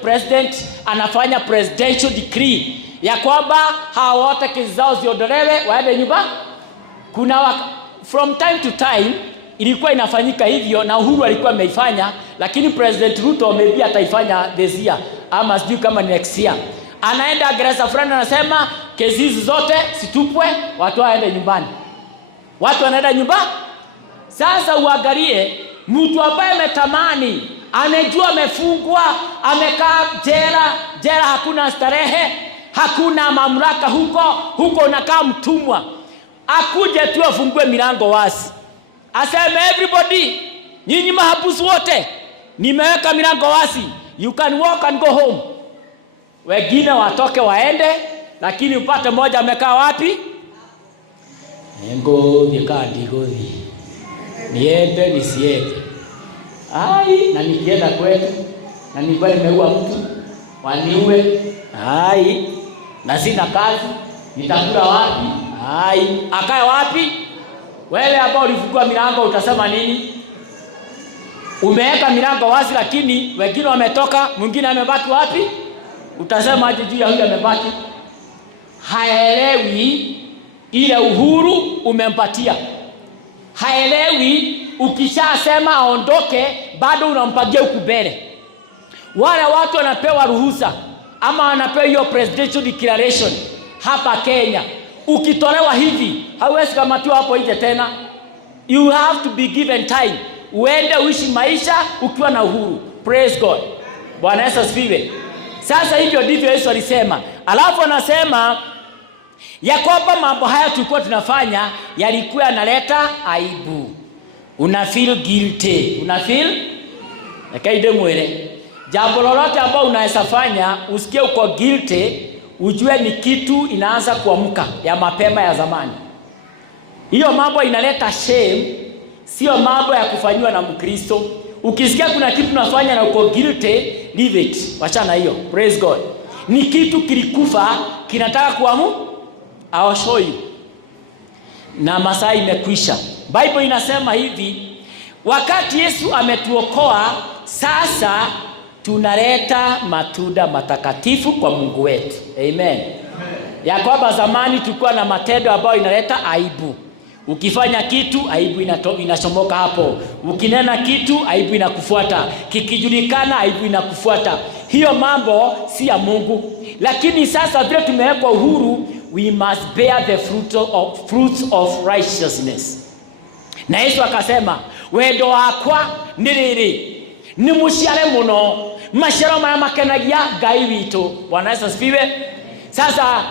president anafanya presidential decree ya kwamba hawa wote kesi zao ziondolewe waende nyumba. From time to time ilikuwa inafanyika hivyo na Uhuru alikuwa ameifanya, lakini President Ruto maybe ataifanya this year ama sijui kama next year. Anaenda gereza fulani anasema kesi hizi zote situpwe, watu waende nyumbani. Watu wanaenda nyumbani. Sasa uangalie mtu ambaye ametamani, anejua amefungwa, amekaa jela hakuna starehe, hakuna mamlaka huko unakaa mtumwa. Akuje tu afungue milango wazi. Aseme everybody, nyinyi mahabusu wote, nimeweka milango wazi. You can walk and go home. Wengine watoke waende, lakini upate moja amekaa wapi? Ngothi kandigothi. Niende nisiende. Na nikienda kwetu na nilikuwa nimeua mtu, waniue. Na sina kazi, nitakula wapi? Akae wapi? Wewe ambao ulifungua milango utasema nini? Umeweka milango wazi lakini wengine wametoka, mwingine amebaki wapi? Utasema aje juu ya huyu amebaki? Haelewi ile uhuru umempatia. Haelewi ukishasema aondoke bado unampagia ukubele. Wale watu wanapewa ruhusa ama wanapewa hiyo presidential declaration hapa Kenya. Ukitolewa hivi, hauwezi kamatiwa hapo nje tena. You have to be given time. Uende uishi maisha ukiwa na uhuru. Praise God. Bwana Yesu asifiwe. Sasa hivyo ndivyo Yesu alisema. Alafu anasema ya kwamba mambo haya tulikuwa tunafanya yalikuwa yanaleta aibu. Una feel guilty. Una feel? Nakaide mwele. Jambo lolote ambalo unaweza fanya usikie uko guilty, ujue ni kitu inaanza kuamka ya mapema ya zamani. Hiyo mambo inaleta shame, sio mambo ya kufanywa na Mkristo. Ukisikia kuna kitu unafanya na uko guilty, leave it. Wachana hiyo. Praise God. Ni kitu kilikufa, kinataka kuamu. I'll show you. Na masaa imekwisha. Bible inasema hivi, wakati Yesu ametuokoa, sasa tunaleta matunda matakatifu kwa Mungu wetu. Amen. Ya kwamba zamani tulikuwa na matendo ambayo inaleta aibu. Ukifanya kitu, aibu inachomoka hapo. Ukinena kitu, aibu inakufuata. Kikijulikana, aibu inakufuata. Hiyo mambo si ya Mungu. Lakini sasa vile tumewekwa uhuru, we must bear the fruits of righteousness. Na Yesu akasema, wendo wakwa ni riri, ni muciare muno, maciaro maya makenagia Ngai witũ. Bwana Yesu asifiwe. Sasa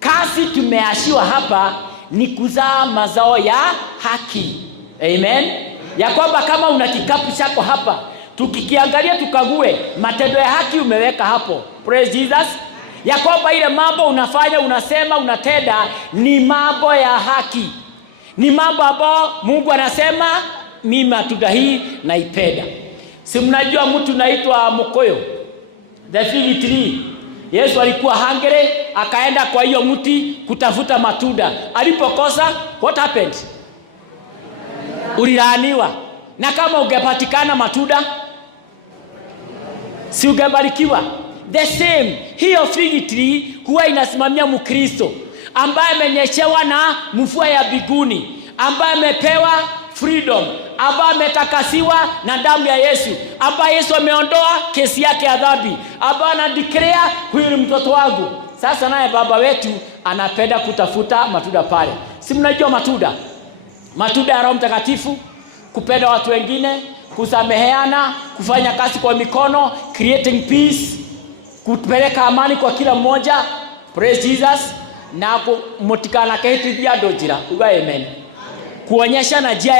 kazi tumeashiwa hapa ni kuzaa mazao ya haki. Amen. Ya kwamba kama una kikapu chako hapa, tukikiangalia tukague, matendo ya haki umeweka hapo. Praise Jesus. Ya kwamba ile mambo unafanya, unasema, unatenda ni mambo ya haki. Ni mambo ambayo Mungu anasema mimi matunda hii naipenda. Si mnajua mtu naitwa Mukoyo, the fig tree. Yesu alikuwa hungry, akaenda kwa hiyo mti kutafuta matunda. Alipokosa, what happened? Ulilaaniwa. Na kama ungepatikana matunda, si ungebarikiwa? The same, hiyo fig tree huwa inasimamia Mkristo ambaye amenyeshewa na mvua ya mbinguni, ambaye amepewa freedom, ambaye ametakasiwa na damu ya Yesu, ambaye Yesu ameondoa kesi yake ya dhambi, ambaye ana declare huyu ni mtoto wangu. Sasa naye baba wetu anapenda kutafuta matunda pale. Si mnajua matunda? Matunda ya Roho Mtakatifu, kupenda watu wengine, kusameheana, kufanya kazi kwa mikono, creating peace, kupeleka amani kwa kila mmoja. Praise Jesus. Na kumutikana kehitithia ndojira. Uga amen. Kuonyesha na njia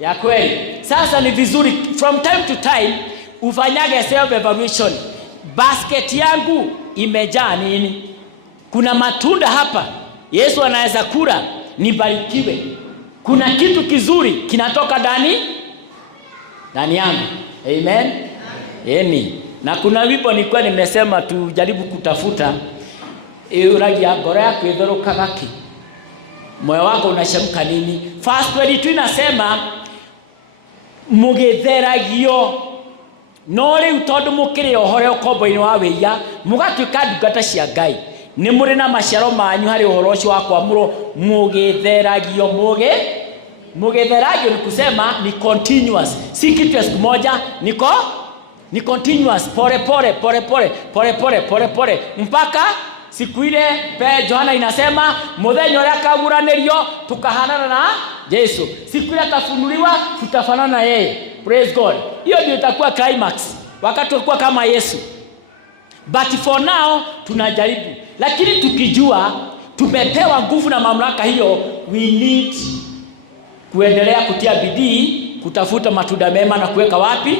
ya kweli. Sasa ni vizuri from time to time ufanyage self evaluation. Basket yangu imejaa nini? Kuna matunda hapa Yesu anaweza kula nibarikiwe. Kuna kitu kizuri kinatoka ndani yangu. Amen. Eni. Na kuna wimbo nilikuwa nimesema tujaribu kutafuta uragia ngoro yako ithorokaga ki, moyo wako unashemka nini? Verse 22 inasema mugitheragio no riu tondu mukire ohore ukombo-ini wa wiya mugatuika ndungata cia Ngai ni muri na maciaro manyu hari uhoro ucio wa kwamuro mugitheragio. Mugitheragio ni kusema ni continuous, si kitu ya siku moja, ni continuous, pole mpaka siku ile Yohana inasema muthenya uria kaguranĩrio tukahanana na Yesu. Siku ile tafunuliwa tutafanana na yeye. Praise God. Hiyo ndio itakuwa climax, wakati tutakuwa kama Yesu. But for now tunajaribu, lakini tukijua tumepewa nguvu na mamlaka hiyo, we need kuendelea kutia bidii kutafuta matunda mema na kuweka wapi?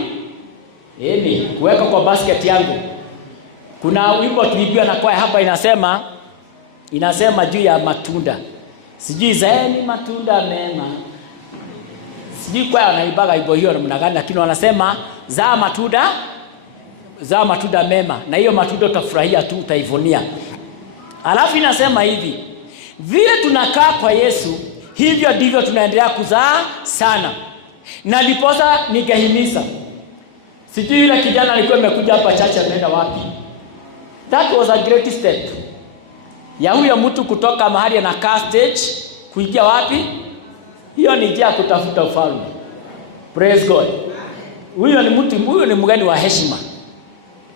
Kuweka kwa basket yangu. Kuna wimbo tulipiwa na kwaya hapa inasema juu ya matunda. Sijui zaeni matunda mema. Sijui kwaya wanaibaga wimbo hiyo namna gani, lakini wanasema zaa matunda mema, na hiyo matunda utafurahia tu, utaivunia. Alafu inasema hivi, vile tunakaa kwa Yesu hivyo ndivyo tunaendelea kuzaa sana. Na ndiposa ningehimiza, sijui yule kijana alikuwa amekuja hapa chacha ameenda wapi? That was a great step. Ya huyo mtu kutoka mahali anakaa stage kuingia wapi? Hiyo ni njia ya kutafuta ufalme. Praise God. Huyo ni mgeni wa heshima.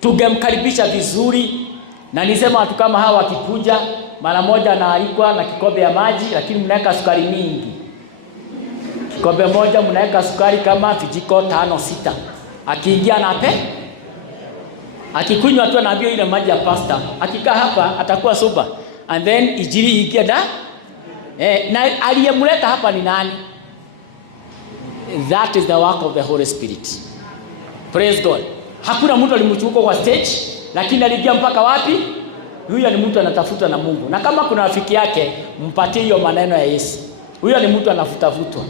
Tungemkaribisha vizuri, na nisema watu kama hawa wakikuja mara moja na alikuwa na kikombe ya maji, lakini mnaweka sukari mingi. Kikombe moja mnaweka sukari kama vijiko 5-6. Akiingia nape, akikunywa tu anaambia ile maji ya pasta. Akikaa hapa atakuwa sober. And then ijiri ingia na aliyemleta hapa ni nani? That is the work of the Holy Spirit. Praise God. Hakuna mtu alimchukua kwa stage, lakini aliingia mpaka wapi? Huyo ni mtu anatafutwa na Mungu. Na kama kuna rafiki yake, mpatie hiyo maneno ya Yesu. Huyo ni mtu anafutafutwa.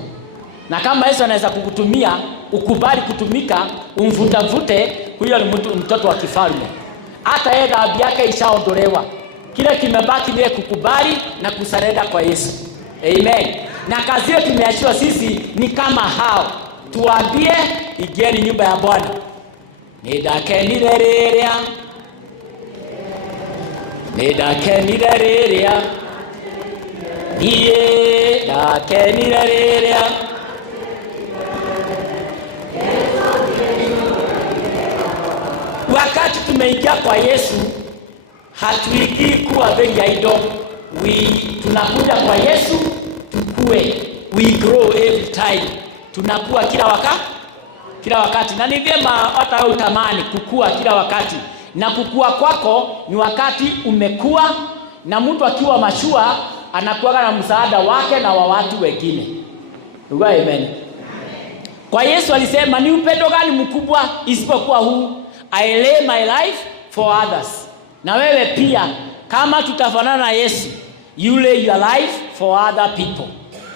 Na kama Yesu anaweza kukutumia, ukubali kutumika, umvutavute, huyo ni mtoto wa kifalme. Hata yeye dhambi yake ishaondolewa. Kile kimebaki ni kukubali na kusarenda kwa Yesu. Amen. Na kazi yetu tumeachiwa sisi ni kama hao. Tuambie, igeni nyumba ya Bwana. Nidakenire rĩrĩa niĩ ndakenire rĩrĩa wakati tumeingia kwa Yesu. Hatuingii kuwa very idle. Tunakuja kwa Yesu tukue. We grow every time. Tunakuwa kila wakati. Na ni vyema hata utamani kukua kila wakati. Na kukua kwako ni wakati umekuwa, na mtu akiwa mashua anakuwa na msaada wake na wa watu wengine. Amen. Kwa Yesu alisema ni upendo gani mkubwa isipokuwa huu, I lay my life for others. Na wewe pia kama tutafanana na Yesu, you lay your life for other people.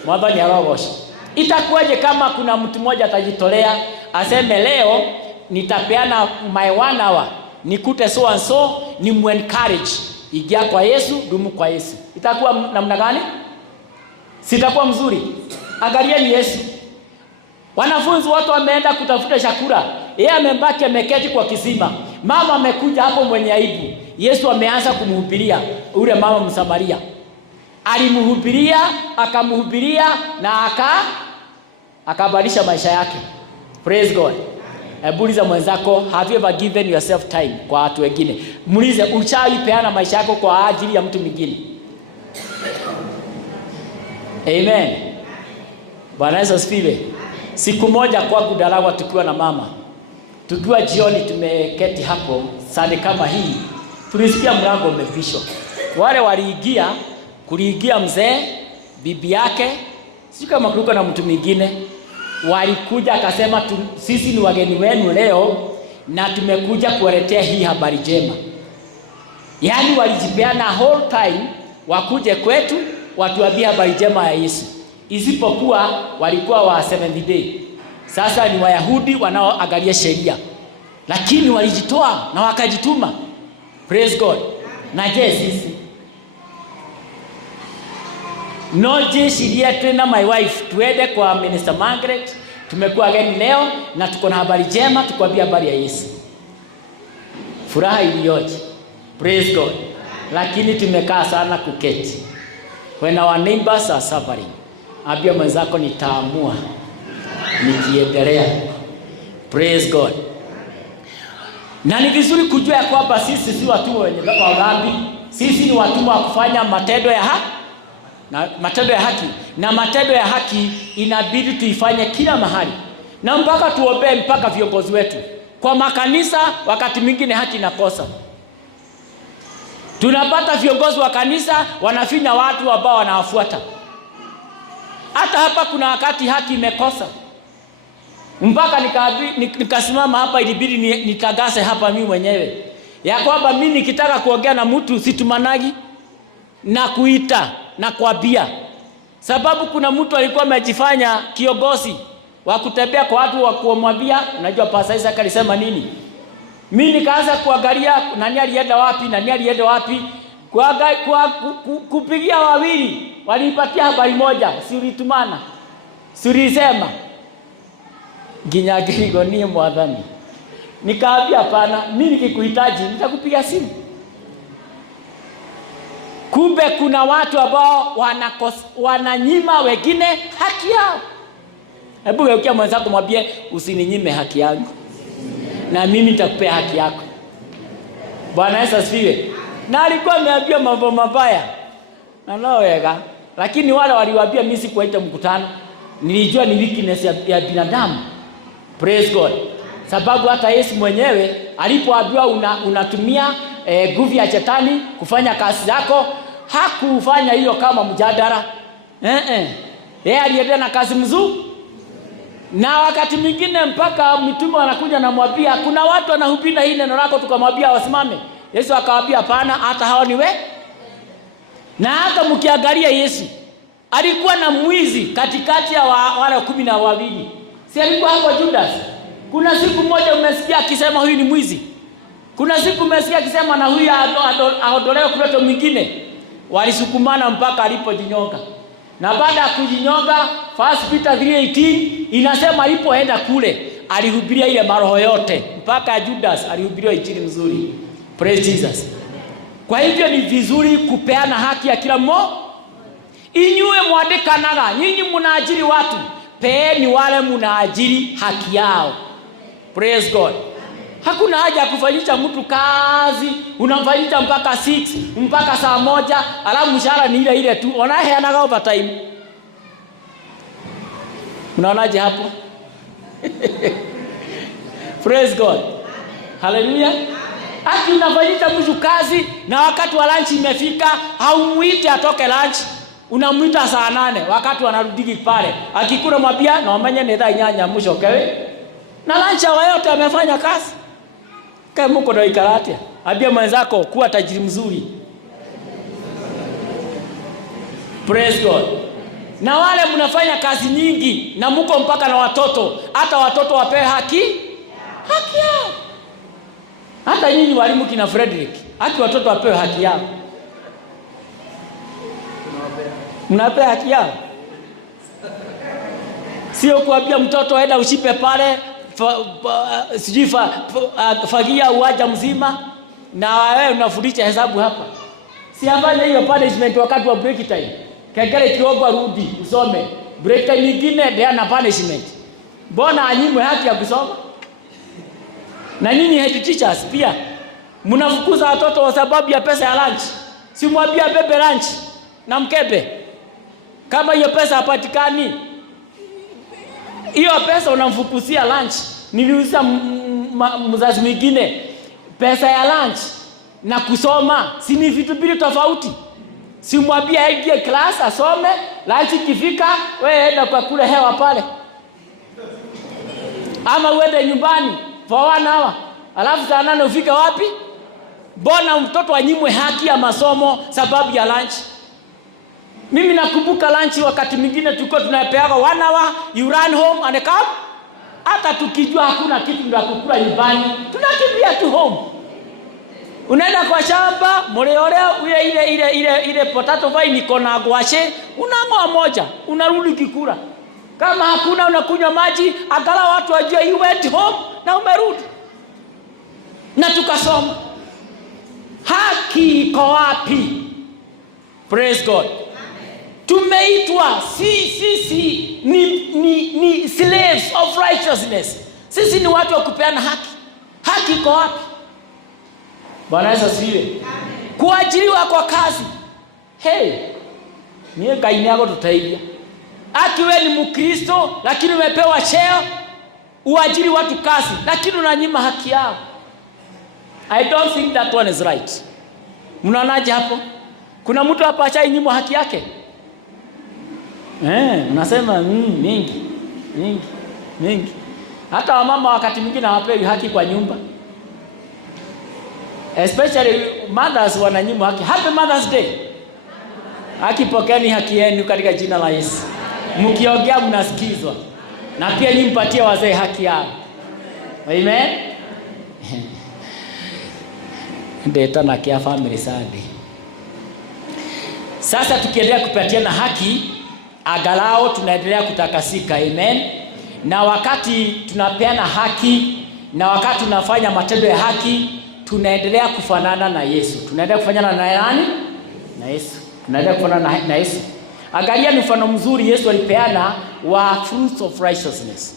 Mwaba ni arogosha. Itakuwaje kama kuna mtu mmoja atajitolea aseme leo nitapeana my 1 hour, nikute so and so, ni mu-encourage, ingia kwa Yesu, dumu kwa Yesu. Itakuwa namna gani? Sitakuwa mzuri? Angalieni Yesu. Wanafunzi wote wameenda kutafuta chakula. Yeye amebaki ameketi kwa kisima. Mama amekuja hapo mwenye aibu. Yesu ameanza kumhubiria ule mama Msamaria. Alimhubiria, akamhubiria na akabadilisha maisha yake. Praise God. Buliza mwenzako, have you ever given yourself time kwa watu wengine? Muulize, ushaipeana maisha yako kwa ajili ya mtu mwingine? Amen. Bwana Yesu asifiwe. Siku moja kwa Gudaragwa tukiwa na mama. Tukiwa jioni tumeketi hapo, sande kama hii, tulisikia mlango umevishwa. Wale kuliingia mzee, bibi yake, sio kama kulikuwa na mtu mwingine. Walikuja akasema sisi ni wageni wenu leo na tumekuja kuwaletea hii habari njema. Yaani walijipeana whole time wakuje kwetu watuambie habari njema ya Yesu. Isipokuwa walikuwa wa 70 day. Sasa ni Wayahudi wanaoangalia sheria. Lakini walijitoa na wakajituma. Praise God. Na je sisi? Noje shiria tena my wife tuende kwa Minister Margaret, tumekuwa geni leo na tuko na habari njema, tukwambia habari ya Yesu. Furaha iliyoje. Praise God. Lakini tumekaa sana kuketi. When our neighbors are suffering, ambia mwenzako nitaamua nikiendelea. Praise God. Na ni vizuri kujua ya kwamba sisi si watu wenye dhambi. Sisi ni watu wa kufanya matendo ya haki. Na matendo ya haki. Na matendo ya haki inabidi tuifanye kila mahali. Na mpaka tuombee mpaka viongozi wetu. Kwa makanisa wakati mwingine haki inakosa. Tunapata viongozi wa kanisa wanafinya watu ambao wanawafuata. Hata hapa kuna wakati haki imekosa. Mpaka nikasimama hapa ilibidi nitagase hapa mimi mwenyewe. Ya kwamba mimi nikitaka kuongea na mtu situmanagi na kuita na kuambia. Sababu kuna mtu alikuwa amejifanya kiongozi wa kutembea kwa watu wa kumwambia, unajua Pastor Isaac alisema nini? Mimi nikaanza kuangalia nani alienda wapi, kupigia wawili, walipatia habari moja, si ulitumana. Si ulisema ginyagirigo ni mwadhani. Nikaambia hapana, mimi nikikuhitaji nitakupigia simu. Kumbe kuna watu ambao wananyima wengine haki yao. Hebu geukia mwenzako mwambie usininyime haki yangu, na mimi nitakupea haki yako. Bwana Yesu asifiwe. Na alikuwa ameambia mambo mabaya na naweka, lakini wale waliwaambia mimi sikuwaita mkutano. Nilijua ni weakness ya binadamu. Praise God. Sababu hata Yesu mwenyewe alipoambiwa unatumia nguvu ya shetani kufanya kazi zako, hakufanya hiyo kama mjadala. Yeye aliendelea na kazi mzuri. Na wakati mwingine mpaka mitume wanakuja na mwambia kuna watu wanahubiri hii neno lako, tukamwambia wasimame. Yesu akawaambia hapana, hata hao ni wewe. Na hata mkiangalia Yesu alikuwa na mwizi katikati ya wale 12. Si alikuwa hapo Judas? Kuna siku moja umesikia akisema huyu ni mwizi? Kuna siku umesikia akisema na huyu aondolewe kulete mwingine? Walisukumana mpaka alipojinyonga. Na baada ya kujinyonga, 1 Peter 3:18 inasema alipoenda kule alihubiria ile maroho yote, mpaka Judas alihubiria injili nzuri. Praise Jesus. Kwa hivyo ni vizuri kupeana haki ya kila mmoja. Inyue mwandikanaga, nyinyi mnaajiri watu, peeni wale mnaajiri haki yao. Praise God. Hakuna haja ya kufanyisha mtu kazi, unamfanyisha mpaka 6, mpaka saa 1, alafu mshahara ni ile ile tu. Wanaheanaga overtime. Unaonaje hapo? Praise God. Hallelujah. Ati unafanyisha mtu kazi na wakati wa lunch imefika, haumuite atoke lunch. Unamuita saa 8 wakati wanarudi pale. Akikula mwambia na wamanye nenda nyanya mwisho kewe. Na lunch yote amefanya kazi. Kama mko na ikarate, ambia mwenzako kuwa tajiri mzuri. Praise God. Na wale mnafanya kazi nyingi na mko mpaka na watoto, hata watoto wapewe haki yao. Hata nyinyi walimu kina Frederick, haki watoto wapewe haki yao. Mnapea haki yao? Sio kuambia mtoto aenda ushipe pale fagia uwanja mzima na wewe unafundisha hesabu hapa. Si afanye hiyo punishment wakati wa break time. Kengele kidogo rudi usome. Break time nyingine ndio na punishment. Mbona anyimwe haki ya kusoma? Na nyinyi head teachers pia mnafukuza watoto kwa sababu ya pesa ya lunch. Si mwambie bebe lunch na mkebe. Kama hiyo pesa hapatikani, hiyo pesa unamfukuzia lunch. Niliuliza mzazi mwingine, pesa ya lunch na kusoma si ni vitu mbili tofauti? Si mwambie aje class asome, lunch ikifika wewe enda kwa kule hewa pale. Ama uende nyumbani for 1 hour, alafu saa 8 ufike wapi? Mbona mtoto anyimwe haki ya masomo sababu ya lunch? Mimi nakumbuka lunch wakati mwingine tulikuwa tunapeaga 1 hour, you run home and come. Hata tukijua hakuna kitu ndio kukula nyumbani, tunakimbia tu home. Unaenda kwa shamba, mleolea ile potato vine iko na gwashe, unang'oa moja, unarudi kikula. Kama hakuna unakunywa maji, angalau watu wajue you went home na umerudi. Na tukasoma. Haki iko wapi? Praise God. Tumeitwa sisi ni slaves of righteousness. Sisi ni watu wa kupeana haki. Haki iko wapi? Bwana Yesu asifiwe. Kuajiriwa kwa kazi. Hey, niye kaini yako tutaidia. Aki wewe ni Mkristo lakini umepewa cheo, uajiri watu kazi lakini unanyima haki yao. I don't think that one is right. Mnaonaje hapo? Kuna mtu hapa achainyimwa haki yake? Unasema mingi. Hata wamama wakati mwingine hawapewi haki kwa nyumba. Especially mothers wananyimwa haki. Happy Mother's Day. Akipokeeni haki yenu katika jina la Yesu. Mkiongea mnasikizwa. Na pia nyinyi mpatie wazee haki yao. Amen. Ndeta na kia family sadi. Sasa tukiendelea kupatiana haki, agalao tunaendelea kutakasika. Amen. Na wakati tunapeana haki na wakati tunafanya matendo ya haki, tunaendelea kufanana na Yesu. Tunaendelea kufanana na nani? na Yesu. Tunaenda kufanana na Yesu. Angalia ni mfano mzuri Yesu alipeana wa fruits of righteousness.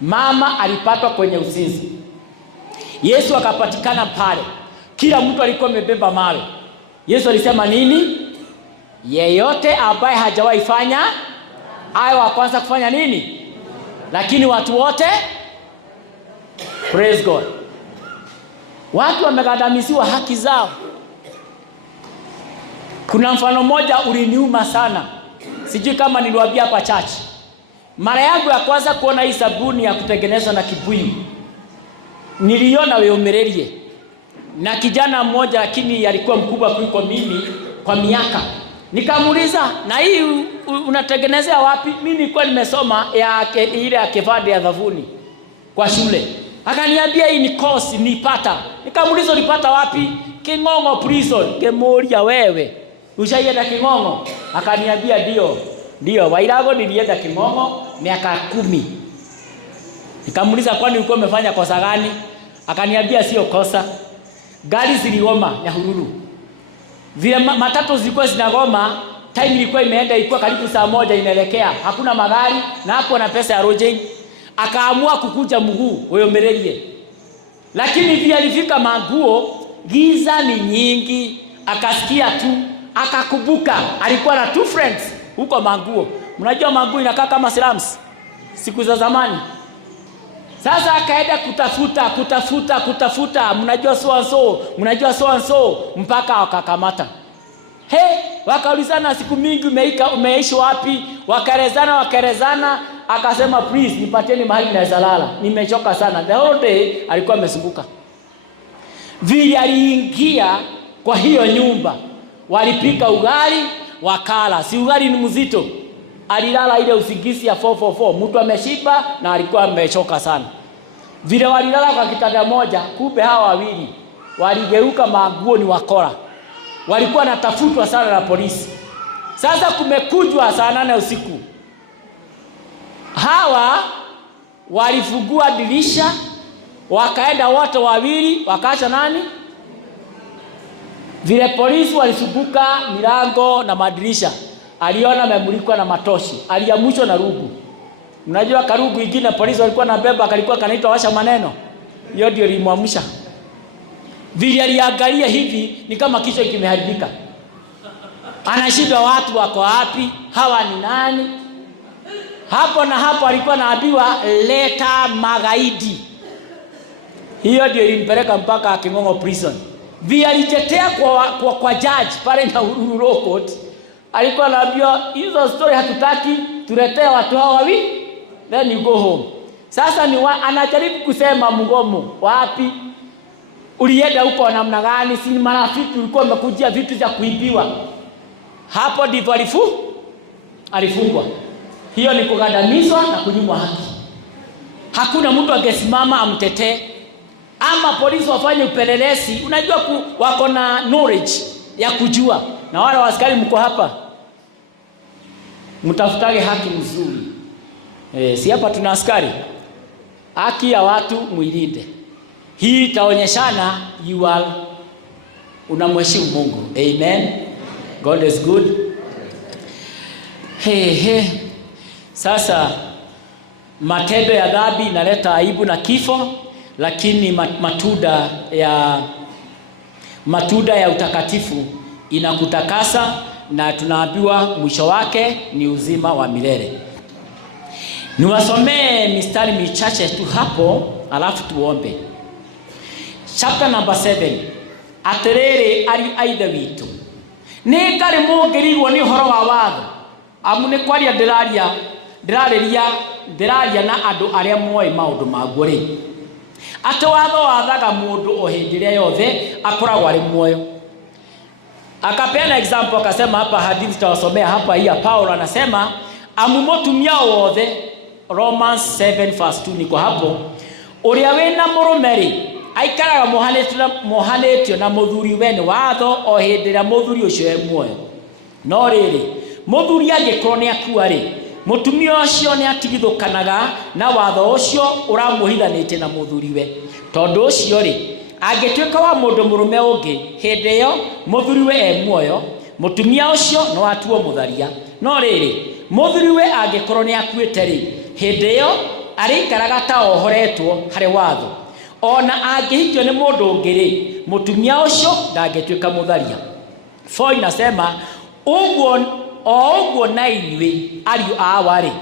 Mama alipatwa kwenye uzinzi. Yesu akapatikana pale. Kila mtu alikuwa amebeba mawe. Yesu alisema nini? Yeyote ambaye hajawahi fanya awe wa kwanza kufanya nini? Lakini watu wote, praise God. Watu wamekandamizwa haki zao. Kuna mfano mmoja uliniuma sana. Sijui kama niliwaambia hapa church. Mara yangu ya kwanza kuona hii sabuni ya kutengenezwa na kibuyu, niliona Weomererie na kijana mmoja, lakini alikuwa mkubwa kuliko mimi kwa miaka. Nikamuuliza, na hii unatengenezea wapi? Mimi nilikuwa nimesoma ile ya kevade ya dhavuni kwa shule. Akaniambia hii ni course nipata. Nikamuuliza ulipata wapi? King'ong'o prison. Kemoria wewe, ushaienda King'ong'o? Akaniambia ndio, Wairago nilienda King'ong'o miaka 10. Nikamuuliza kwani ulikuwa umefanya kosa gani? Akaniambia sio kosa. Gari ziligoma Nyahururu. Vile matatu zilikuwa zinagoma, time ilikuwa imeenda, ilikuwa karibu saa 1 inaelekea. Hakuna magari na hapo na pesa ya lodging. Akaamua kukuja mguu Weomererie. Lakini vile alifika Manguo, giza ni nyingi, akasikia tu, akakubuka. Alikuwa na 2 friends huko Manguo. Mnajua Manguo inakaa kama slums siku za zamani. Sasa akaenda kutafuta, mnajua so and so, mpaka wakakamata. Wakaulizana siku mingi umeishi wapi? Wakarezana, akasema please nipatieni mahali naweza lala. Nimechoka sana. The whole day alikuwa amesumbuka. Vile aliingia kwa hiyo nyumba, walipika ugali, wakala. Si ugali ni mzito. Alilala ile usingizi ya 444. Mtu ameshiba na alikuwa amechoka sana. Vile walilala kwa kitanda moja, kumbe hawa wawili waligeuka Manguo ni wakora. Walikuwa natafutwa sana na polisi. Sasa kumekujwa saa 8 usiku. Hawa walifungua dirisha, wakaenda wote wawili, wakaacha nani? Vile polisi walisunguka milango na madirisha, aliona amemulikwa na matoshi, aliamushwa na rugu. Mnajua karugu ingine polisi walikuwa na beba, kalikuwa kanaitwa washa maneno. Hiyo ndio ilimwamsha. Vile aliangalia hivi ni kama kichwa kimeharibika. Anashindwa watu wako wapi? Hawa ni nani? Hapo na hapo alikuwa anaambiwa leta magaidi. Hiyo ndio ilimpeleka mpaka King'ong'o prison. Vile alitetea kwa judge pale na Nyahururu court, alikuwa anaambiwa hizo story hatutaki, tuletea watu hao wawili, then you go home. Sasa anajaribu kusema mgomo wapi? Ulienda huko namna gani? Si marafiki ulikuwa umekujia vitu za kuibiwa. Hapo ndivyo alifungwa. Hiyo ni kugandamizwa na kunyimwa haki. Hakuna mtu angesimama amtetee. Ama polisi wafanye upelelezi. Unajua wako na knowledge ya kujua. Na wale askari mko hapa, mtafutage haki nzuri. Si hapa tuna askari. Haki ya watu muilinde. Hii itaonyeshana unamheshimu Mungu. Amen. God is good. Sasa matendo ya dhambi inaleta aibu na kifo, lakini matunda ya utakatifu inakutakasa, na tunaambiwa mwisho wake ni uzima wa milele. Niwasomee mistari michache tu hapo, alafu tuombe. Chapter number 7. Aterere ari aithe witu. Ni ngari mungirirwo ni horo wa watho. Amune kwaria ndiraria na andu aria moe maundu maguo ri. Ati watho wathaga mundu o hindi ria yothe akoragwo ari muoyo. Akapeana example akasema hapa, hadithi tawasomea hapa hii ya Paulo, anasema amumotumia wothe, Romans 7 verse 2 niko hapo. Uria wena murumeri aikaraga mohanetio na muthuri we ni watho o hindi ria muthuri ucio e muoyo. No riri muthuri angikorwo ni akua ri, mutumia ucio ni atigithukanaga na watho ucio uramuhithanite na muthuri we. Tondu ucio ri angituika wa mundu murume ungi, hindi yo muthuri we e muoyo, mutumia ucio no atuo mutharia. No riri muthuriwe angikorwo ni akuite ri, hindi iyo arikaraga ta ohoretwo hari watho. Ona angihikio ni mundu ungi ri, mutumia ucio ndangituika mutharia. For inasema uguo na inyuĩ ariũ awa ri,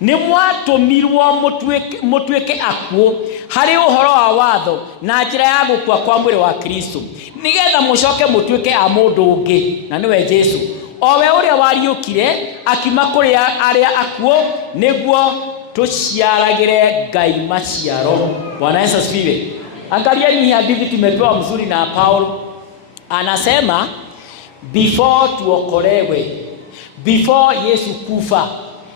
ni mwatumirwo mutuike akuo hari uhoro wa watho na njira ya gukua kwa mwĩrĩ wa Kristo, nigetha mucoke mutuike a mundu ungi, na niwe Jesu, owe uria wariukire akima kuri aria akuo, niguo tuciaragire Ngai maciaro. Bwana Yesu asifiwe. Angalia ni hadithi tumepewa mzuri na Paulo. Anasema before tuokolewe, before Yesu kufa,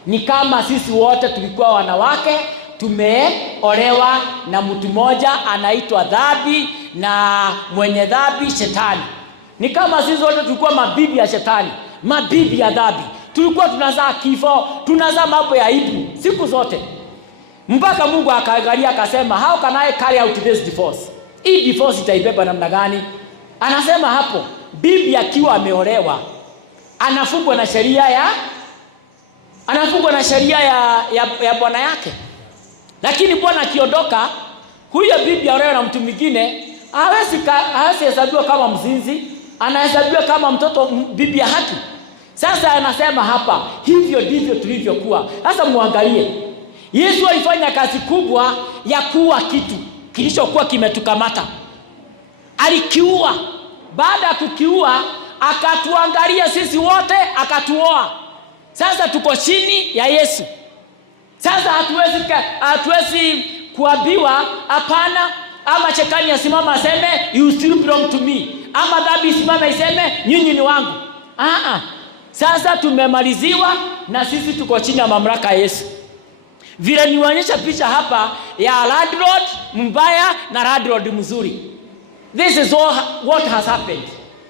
ni kama sisi wote tulikuwa wanawake tumeolewa na mtu mmoja anaitwa dhambi, na mwenye dhambi Shetani. Ni kama sisi wote tulikuwa mabibi ya Shetani, mabibi ya dhambi. Tulikuwa tunazaa kifo, tunazaa mambo ya aibu siku zote. Mpaka Mungu akaangalia akasema, how can I carry out this divorce? Hii divorce itaibeba namna gani? Anasema hapo, bibi akiwa ameolewa anafungwa na sheria ya bwana yake. Lakini bwana akiondoka, huyo bibi aolewa na mtu mwingine, hawezi hesabiwa kama mzinzi, anahesabiwa kama mtoto bibi ya haki. Sasa anasema hapa, hivyo ndivyo tulivyokuwa. Sasa muangalie, Yesu alifanya kazi kubwa ya kuua kitu kilichokuwa kimetukamata. Alikiua. Baada ya kukiua, akatuangalia sisi wote, akatuoa. Sasa tuko chini ya Yesu. Sasa hatuwezi kuambiwa hapana, ama Shetani asimama aseme you still belong to me, ama dhambi isimame iseme nyinyi ni wangu. Sasa tumemaliziwa na sisi tuko chini ya mamlaka ya Yesu. Vile niwaonyesha picha hapa ya landlord mbaya na landlord mzuri. This is what has happened.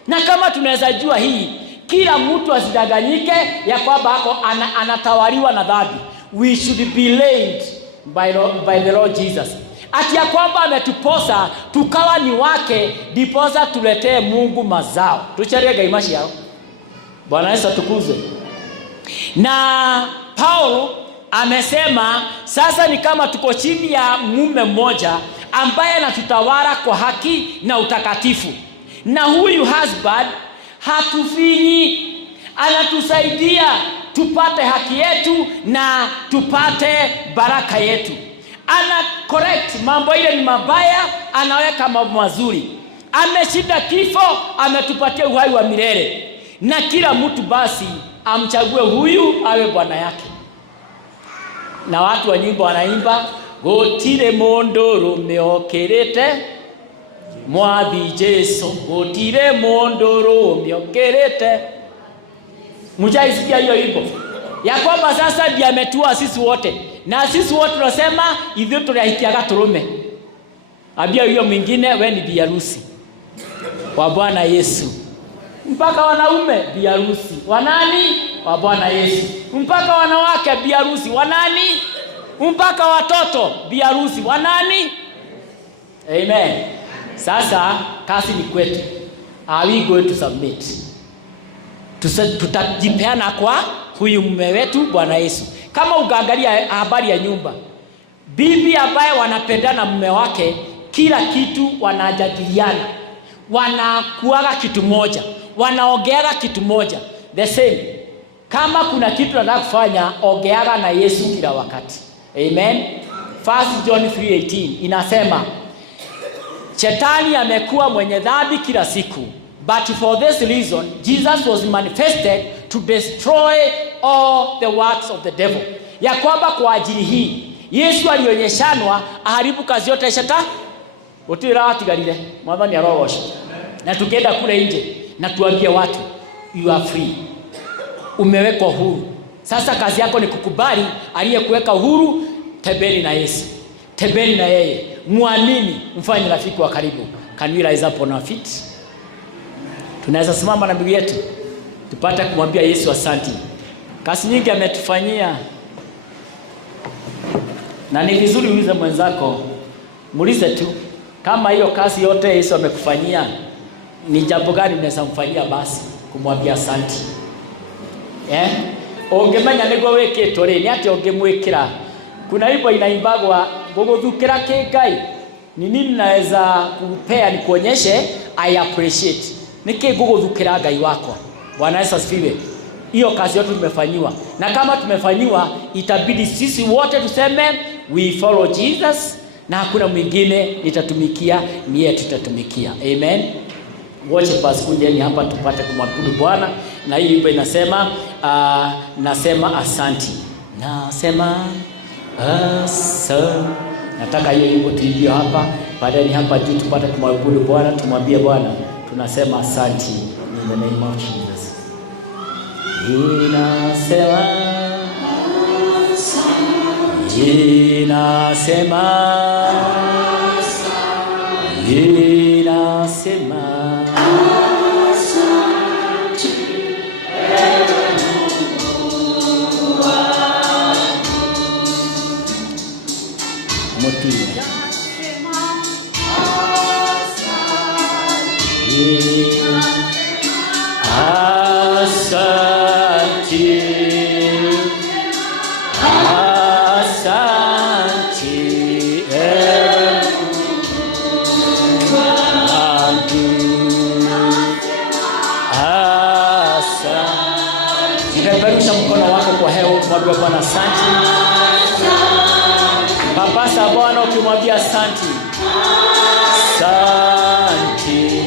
Na kama tunaweza jua hii, kila mtu asidanganyike ya kwamba anatawaliwa na dhambi. We should be led by the Lord Jesus. Ati ya kwamba ametuposa tukawa ni wake, diposa tuletee Mungu mazao. Tucharie Ngai maciaro. Bwana Yesu atukuzwe. Na Paulo amesema sasa ni kama tuko chini ya mume mmoja ambaye anatutawala kwa haki na utakatifu. Na huyu husband hatufinyi, anatusaidia tupate haki yetu na tupate baraka yetu. Ana correct mambo ile ni mabaya, anaweka mambo mazuri. Ameshinda kifo, ametupatia uhai wa milele. Na kila mtu basi amchague huyu awe bwana yake. Na watu wa nyimbo wanaimba, gotire mundu rumiokerete mwathi Jesu, gotire mundu rumiokerete. Mjaisikia hiyo hivyo ya kwamba sasa ndiye ametua sisi wote, na sisi wote tunasema hivyo tunahikiaga turume. Abia hiyo mwingine, wewe ni biharusi wa Bwana Yesu. Mpaka wanaume biharusi wanani? Wa Bwana Yesu. Mpaka wanawake biharusi wanani? Mpaka watoto biharusi wanani? Amen. Sasa kazi ni kwetu. Are we going to submit? Tutajipeana kwa huyu mume wetu Bwana Yesu. Kama ukaangalia habari ya nyumba, bibi ambaye wanapendana mume wake, kila kitu wanajadiliana, wanakuaga kitu moja, wanaogeaga kitu moja. The same. Kama kuna kitu nataka kufanya, ogeaga na Yesu kila wakati. Amen. 1 John 3:18 inasema, Shetani amekuwa mwenye dhambi kila siku, but for this reason Jesus was manifested to destroy all the works of the devil. Ya kwamba kwa ajili hii Yesu alionyeshanwa aharibu kazi yote ya Shetani. Utira atigarire mwathani arogosha. Na tukienda kule nje na tuambie watu you are free. Umewekwa huru. Sasa kazi yako ni kukubali aliyekuweka huru. Tembeni na Yesu. Tembeni na yeye. Muamini, mfanye rafiki wa karibu. Can we rise up on our feet? Tunaweza simama na miguu yetu tupate kumwambia Yesu asante. Kazi nyingi ametufanyia. Na ni vizuri ulize mwenzako, muulize tu kama hiyo kazi yote Yesu amekufanyia, ni jambo gani unaweza mfanyia basi. kumwambia asante. Ungemenya niguo wikitwo ri ni ati ungemwikira. Kuna hivyo inaimbagwa guguthukira kingai. Ni nini naweza kupea nikuonyeshe I appreciate. Niki guguthukira Ngai wako. Bwana Yesu asifiwe. Hiyo kazi yote tumefanyiwa. Na kama tumefanyiwa itabidi sisi wote tuseme we follow Jesus na hakuna mwingine nitatumikia, ni yeye tutatumikia. Amen. Wote basi kujeni hapa tupate kumwabudu Bwana. Na hii wimbo inasema nasema asanti. Nasema asante. Nataka hiyo wimbo tuimbie hapa, baadaye hapa juu tupate kumwabudu Bwana, tumwambie Bwana tunasema asanti in the name of Jesus. Inasema Bwana asante. Papasa Bwana ukimwambia asante. Asante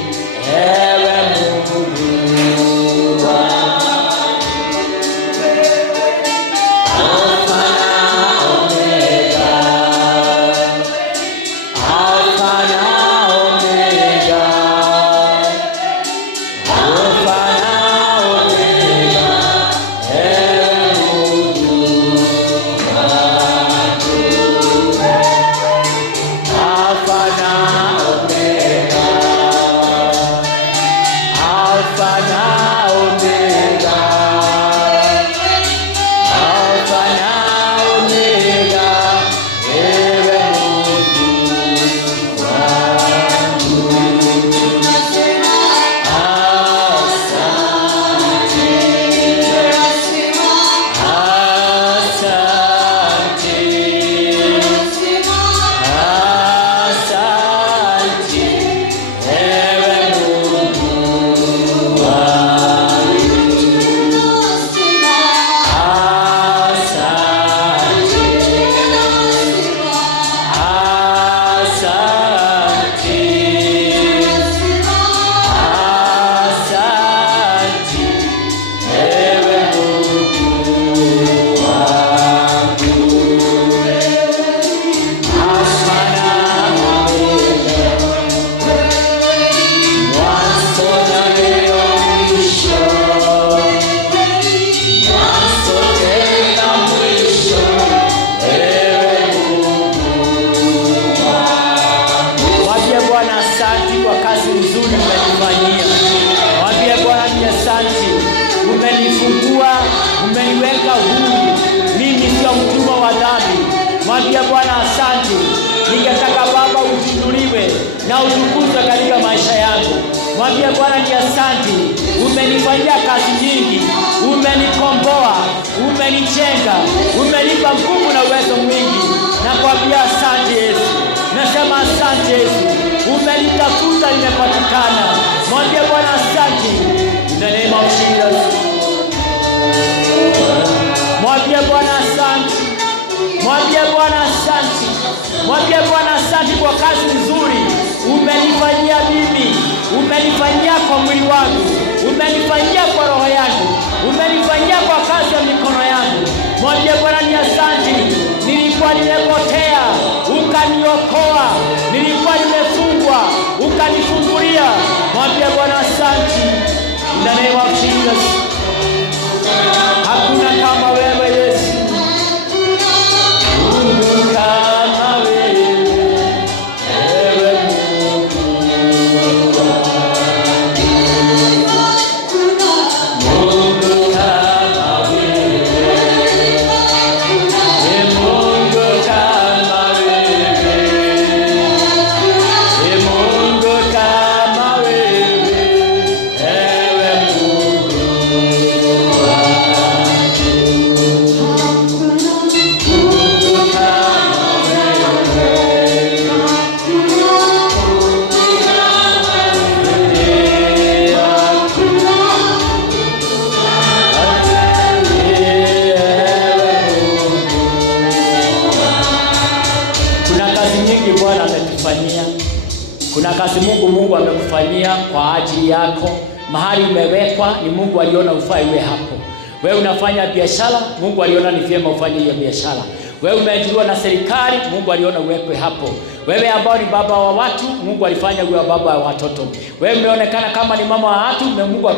ewe Mungu wangu. umeniweka huru. Mimi sio mtumwa wa dhambi. Mwambie Bwana asante. Ningetaka Baba uzinduliwe na utukuzwe katika maisha yangu. Mwambie Bwana ni asante. Umenifanyia kazi nyingi. Umenikomboa, umenijenga, umenipa nguvu na uwezo mwingi. Nakwambia asante Yesu. Nasema asante Yesu. Umenitafuta nimepatikana. Mwambie Bwana asante. In the name of Jesus. Mwambie Bwana asante. Mwambie Bwana asante. Mwambie Bwana asante kwa kazi nzuri umenifanyia mimi. Umenifanyia kwa mwili wangu. Umenifanyia kwa roho yangu. Umenifanyia kwa kazi ya mikono yangu. Mwambie Bwana ni asante. Nilikuwa nimepotea, ukaniokoa. Nilikuwa nimefungwa, ukanifungulia. Mwambie Bwana asante. In the name of Jesus. Hakuna kama wewe Yesu. Mungu kama wewe. Ewe Mungu. Mungu kama wewe. Mungu kama wewe. Mungu kama wewe. Ewe Mungu. Kuna kazi Mungu amekufanyia kwa ajili yako. Mahali umewekwa ni Mungu aliona ufai uwe hapo. Wewe unafanya biashara, Mungu aliona ni vyema ufanye hiyo biashara. Wewe umeajiriwa na serikali, Mungu aliona uwekwe hapo. Wewe ambao ni baba wa watu, Mungu alifanya uwe baba wa watoto. Wewe umeonekana kama ni mama wa watu, Mungu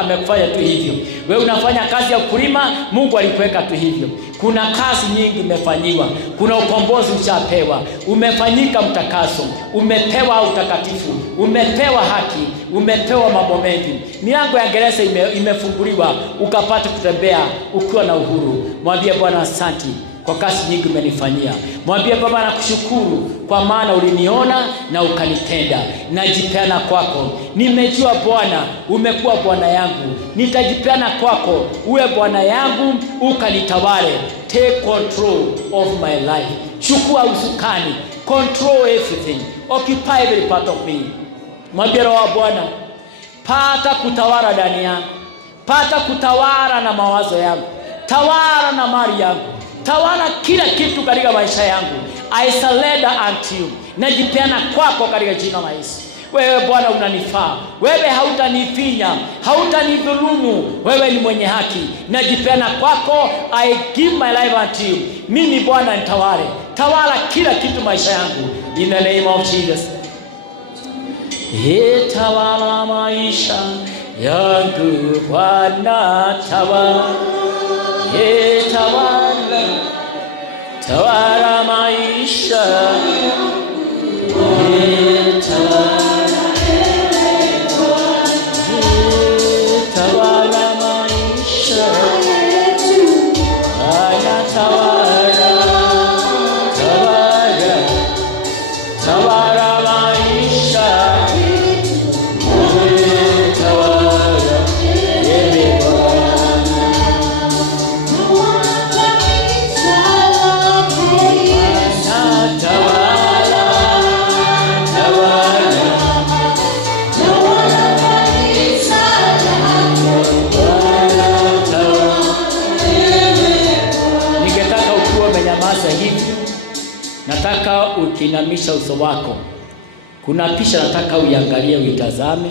amekufanya tu hivyo. Wewe unafanya kazi ya kulima, Mungu alikuweka tu hivyo. Kuna kazi nyingi umefanyiwa. Kuna ukombozi ushapewa. Umefanyika mtakaso, umepewa utakatifu, umepewa haki, umepewa mambo mengi. Milango ya gereza imefunguliwa, ukapata kutembea ukiwa na uhuru. Mwambie Bwana asante kwa kazi nyingi umenifanyia. Mwambie Baba nakushukuru kwa maana uliniona na ukanitenda. Najipeana kwako. Nimejua Bwana umekuwa Bwana yangu. Nitajipeana kwako. Uwe Bwana yangu ukanitawale. Take control of my life. Chukua usukani. Control everything. Occupy every part of me. Mwambie Roho wa Bwana, pata kutawala ndani yangu. Pata kutawala na mawazo yangu. Tawala na mali yangu. Tawala kila kitu katika maisha yangu. I surrender unto you. Najipeana kwako katika jina la Yesu. Wewe Bwana unanifaa. Wewe hautanifinya, hautanidhulumu. Wewe ni mwenye haki. Najipeana kwako. I give my life unto you. Mimi Bwana nitawale. Tawala kila kitu maisha yangu. In the name of Jesus. Tawala maisha yangu Bwana, tawala. Tawala maisha, tawala maisha, tawala maisha, nataka ukinamisha uso wako. Kuna picha nataka uiangalie, uitazame.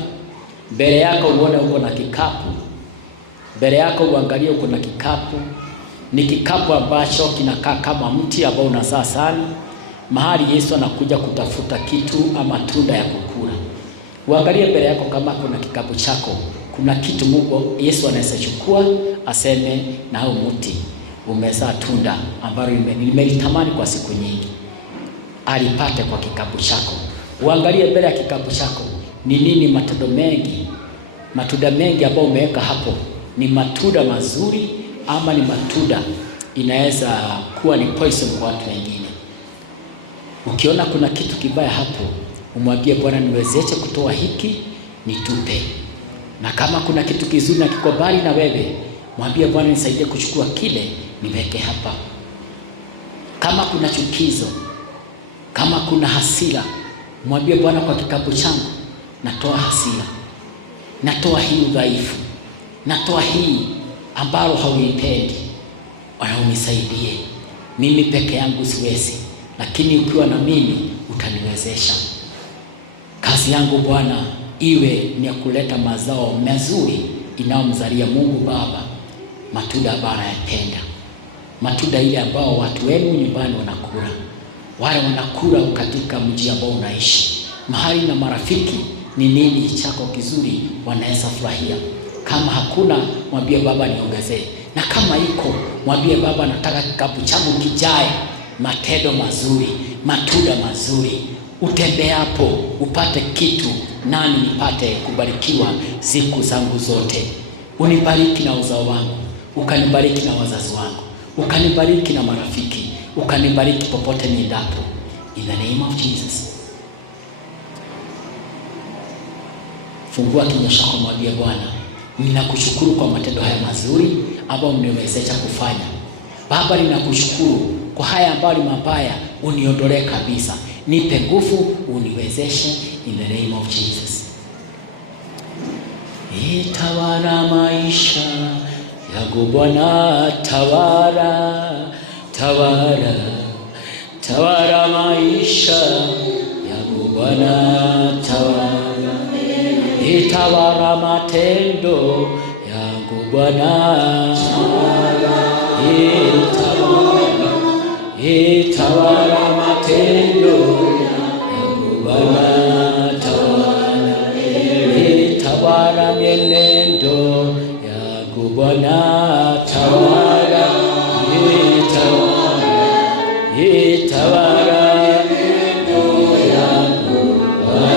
Mbele yako uone uko na kikapu. Mbele yako uangalie uko na kikapu. Ni kikapu ambacho kinakaa kama mti ambao unazaa sana. Mahali Yesu anakuja kutafuta kitu ama tunda ya kukula. Uangalie mbele yako kama kuna kikapu chako. Kuna kitu Mungu Yesu anaweza chukua aseme na hao mti umezaa tunda ambalo nimelitamani kwa siku nyingi. Alipate kwa kikapu chako. Uangalie mbele ya kikapu chako ni nini matunda mengi ambayo umeweka hapo. Ni matunda mazuri ama ni matunda inaweza kuwa ni poison kwa watu wengine. Ukiona kuna kitu kibaya hapo, umwambie Bwana niwezeshe kutoa hiki nitupe. Na kama kuna kitu kizuri na kiko mbali na wewe, mwambie Bwana nisaidie kuchukua kile niweke hapa. Kama kuna chukizo, kama kuna hasira, mwambie Bwana kwa kikapu changu natoa hasira. Natoa hii udhaifu. Natoa hii ambalo hauipendi. Bwana unisaidie. Mimi peke yangu siwezi, lakini ukiwa na mimi utaniwezesha. Kazi yangu Bwana iwe ni ya kuleta mazao mazuri inayomzalia Mungu Baba matunda ambayo anayapenda. Matunda ile ambao watu wenu nyumbani wanakula. Wale wanakula katika mji ambao unaishi. Mahali na marafiki ni nini chako kizuri wanaweza furahia. Kama hakuna, mwambie Baba niongezee. Na kama iko, mwambie Baba nataka kikapu changu kijae matendo mazuri, matunda mazuri. Utembeapo upate kitu, nani nipate kubarikiwa siku zangu zote. Unibariki na uzao wangu, ukanibariki na wazazi wangu, ukanibariki na marafiki, ukanibariki popote niendapo. In the name of Jesus. Fungua kinywa chako, mwambie Bwana, ninakushukuru kwa matendo haya mazuri ambayo umeniwezesha kufanya. Baba, ninakushukuru kwa haya ambayo ni mabaya, uniondolee kabisa. Nipe nguvu, uniwezeshe in the name of Jesus. Tawala maisha yangu Bwana, tawala, tawala, tawala maisha yangu Bwana. Tawala matendo yangu Bwana, tawala matendo yangu Bwana, tawala mienendo yangu Bwana, tawala mienendo yangu Bwana,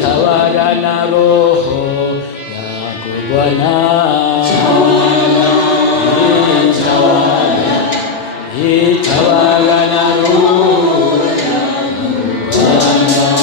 tawala na roho yangu Bwana, tawala na roho yangu Bwana,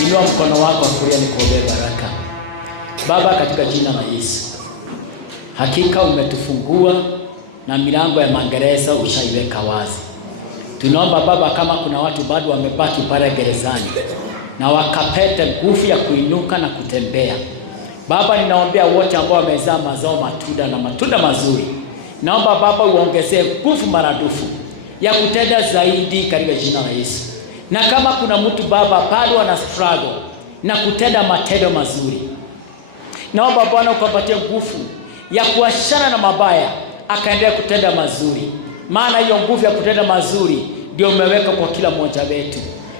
Inua mkono wako wa kulia nikuombee baraka. Baba, katika jina la Yesu, hakika umetufungua na milango ya magereza ushaiweka wazi. Tunaomba Baba, kama kuna watu bado wamebaki pale gerezani na wakapete nguvu ya kuinuka na kutembea. Baba, ninaombea wote ambao wamezaa mazao matunda na matunda mazuri. Naomba Baba uongezee nguvu maradufu ya kutenda zaidi katika jina la Yesu. Na kama kuna mtu Baba bado ana struggle na kutenda matendo mazuri, naomba Bwana ukapatie nguvu ya kuachana na mabaya akaendelea kutenda mazuri. Maana hiyo nguvu ya kutenda mazuri ndio umeweka kwa kila mmoja wetu.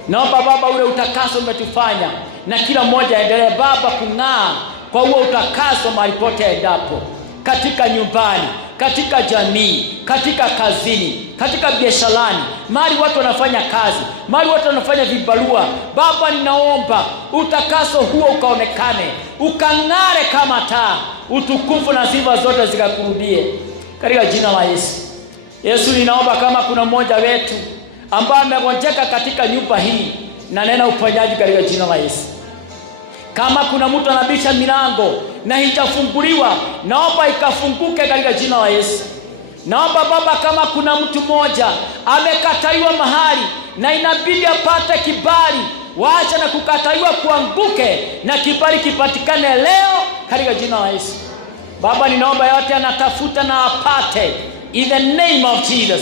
Naomba Baba ule utakaso umetufanya na kila mmoja aendelee Baba kung'aa kwa huo utakaso mahali pote endapo, katika nyumbani, katika jamii, katika kazini, katika biasharani, mahali watu wanafanya kazi, mahali watu wanafanya vibarua. Baba, ninaomba utakaso huo ukaonekane, ukang'are kama taa, utukufu na sifa zote zikakurudie katika jina la Yesu. Yesu, ninaomba kama kuna mmoja wetu ambaye amegonjeka katika nyumba hii, na nena uponyaji katika jina la Yesu. Kama kuna mtu anabisha milango na haijafunguliwa, naomba ikafunguke katika jina la Yesu. Naomba Baba, kama kuna mtu mmoja amekataliwa mahali na inabidi apate kibali, waacha na kukataliwa kuanguke na kibali kipatikane leo katika jina la Yesu. Baba, ninaomba yote anatafuta na apate in the name of Jesus.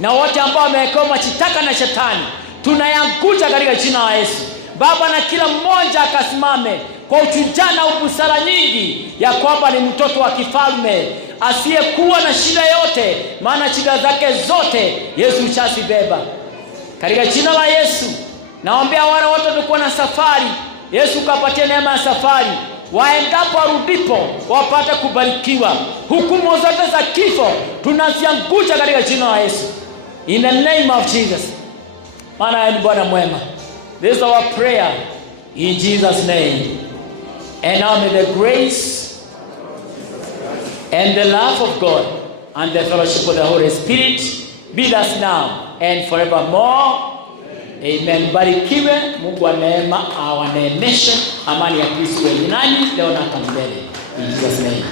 Na wote ambao wamewekewa mashitaka na shetani tunayanguza katika jina la Yesu. Baba, na kila mmoja akasimame kwa ushujaa na busara nyingi ya kwamba ni mtoto wa kifalme asiyekuwa na shida yote, maana shida zake zote Yesu ushazibeba katika jina la Yesu. Naombea wale wote tulikuwa na safari, Yesu kapatie neema ya safari, waendapo warudipo wapate kubarikiwa. Hukumu zote za kifo tunaziangusha katika jina la Yesu, in the name of Jesus. Maana yeye ni Bwana mwema. This is our prayer in Jesus' name. And now may the grace and the love of God and the fellowship of the Holy Spirit be with us now and forevermore. Amen. Barikiwe Mungu wa neema awaneemeshe amani ya Kristo iwe nanyi leo na hata milele. In Jesus' name.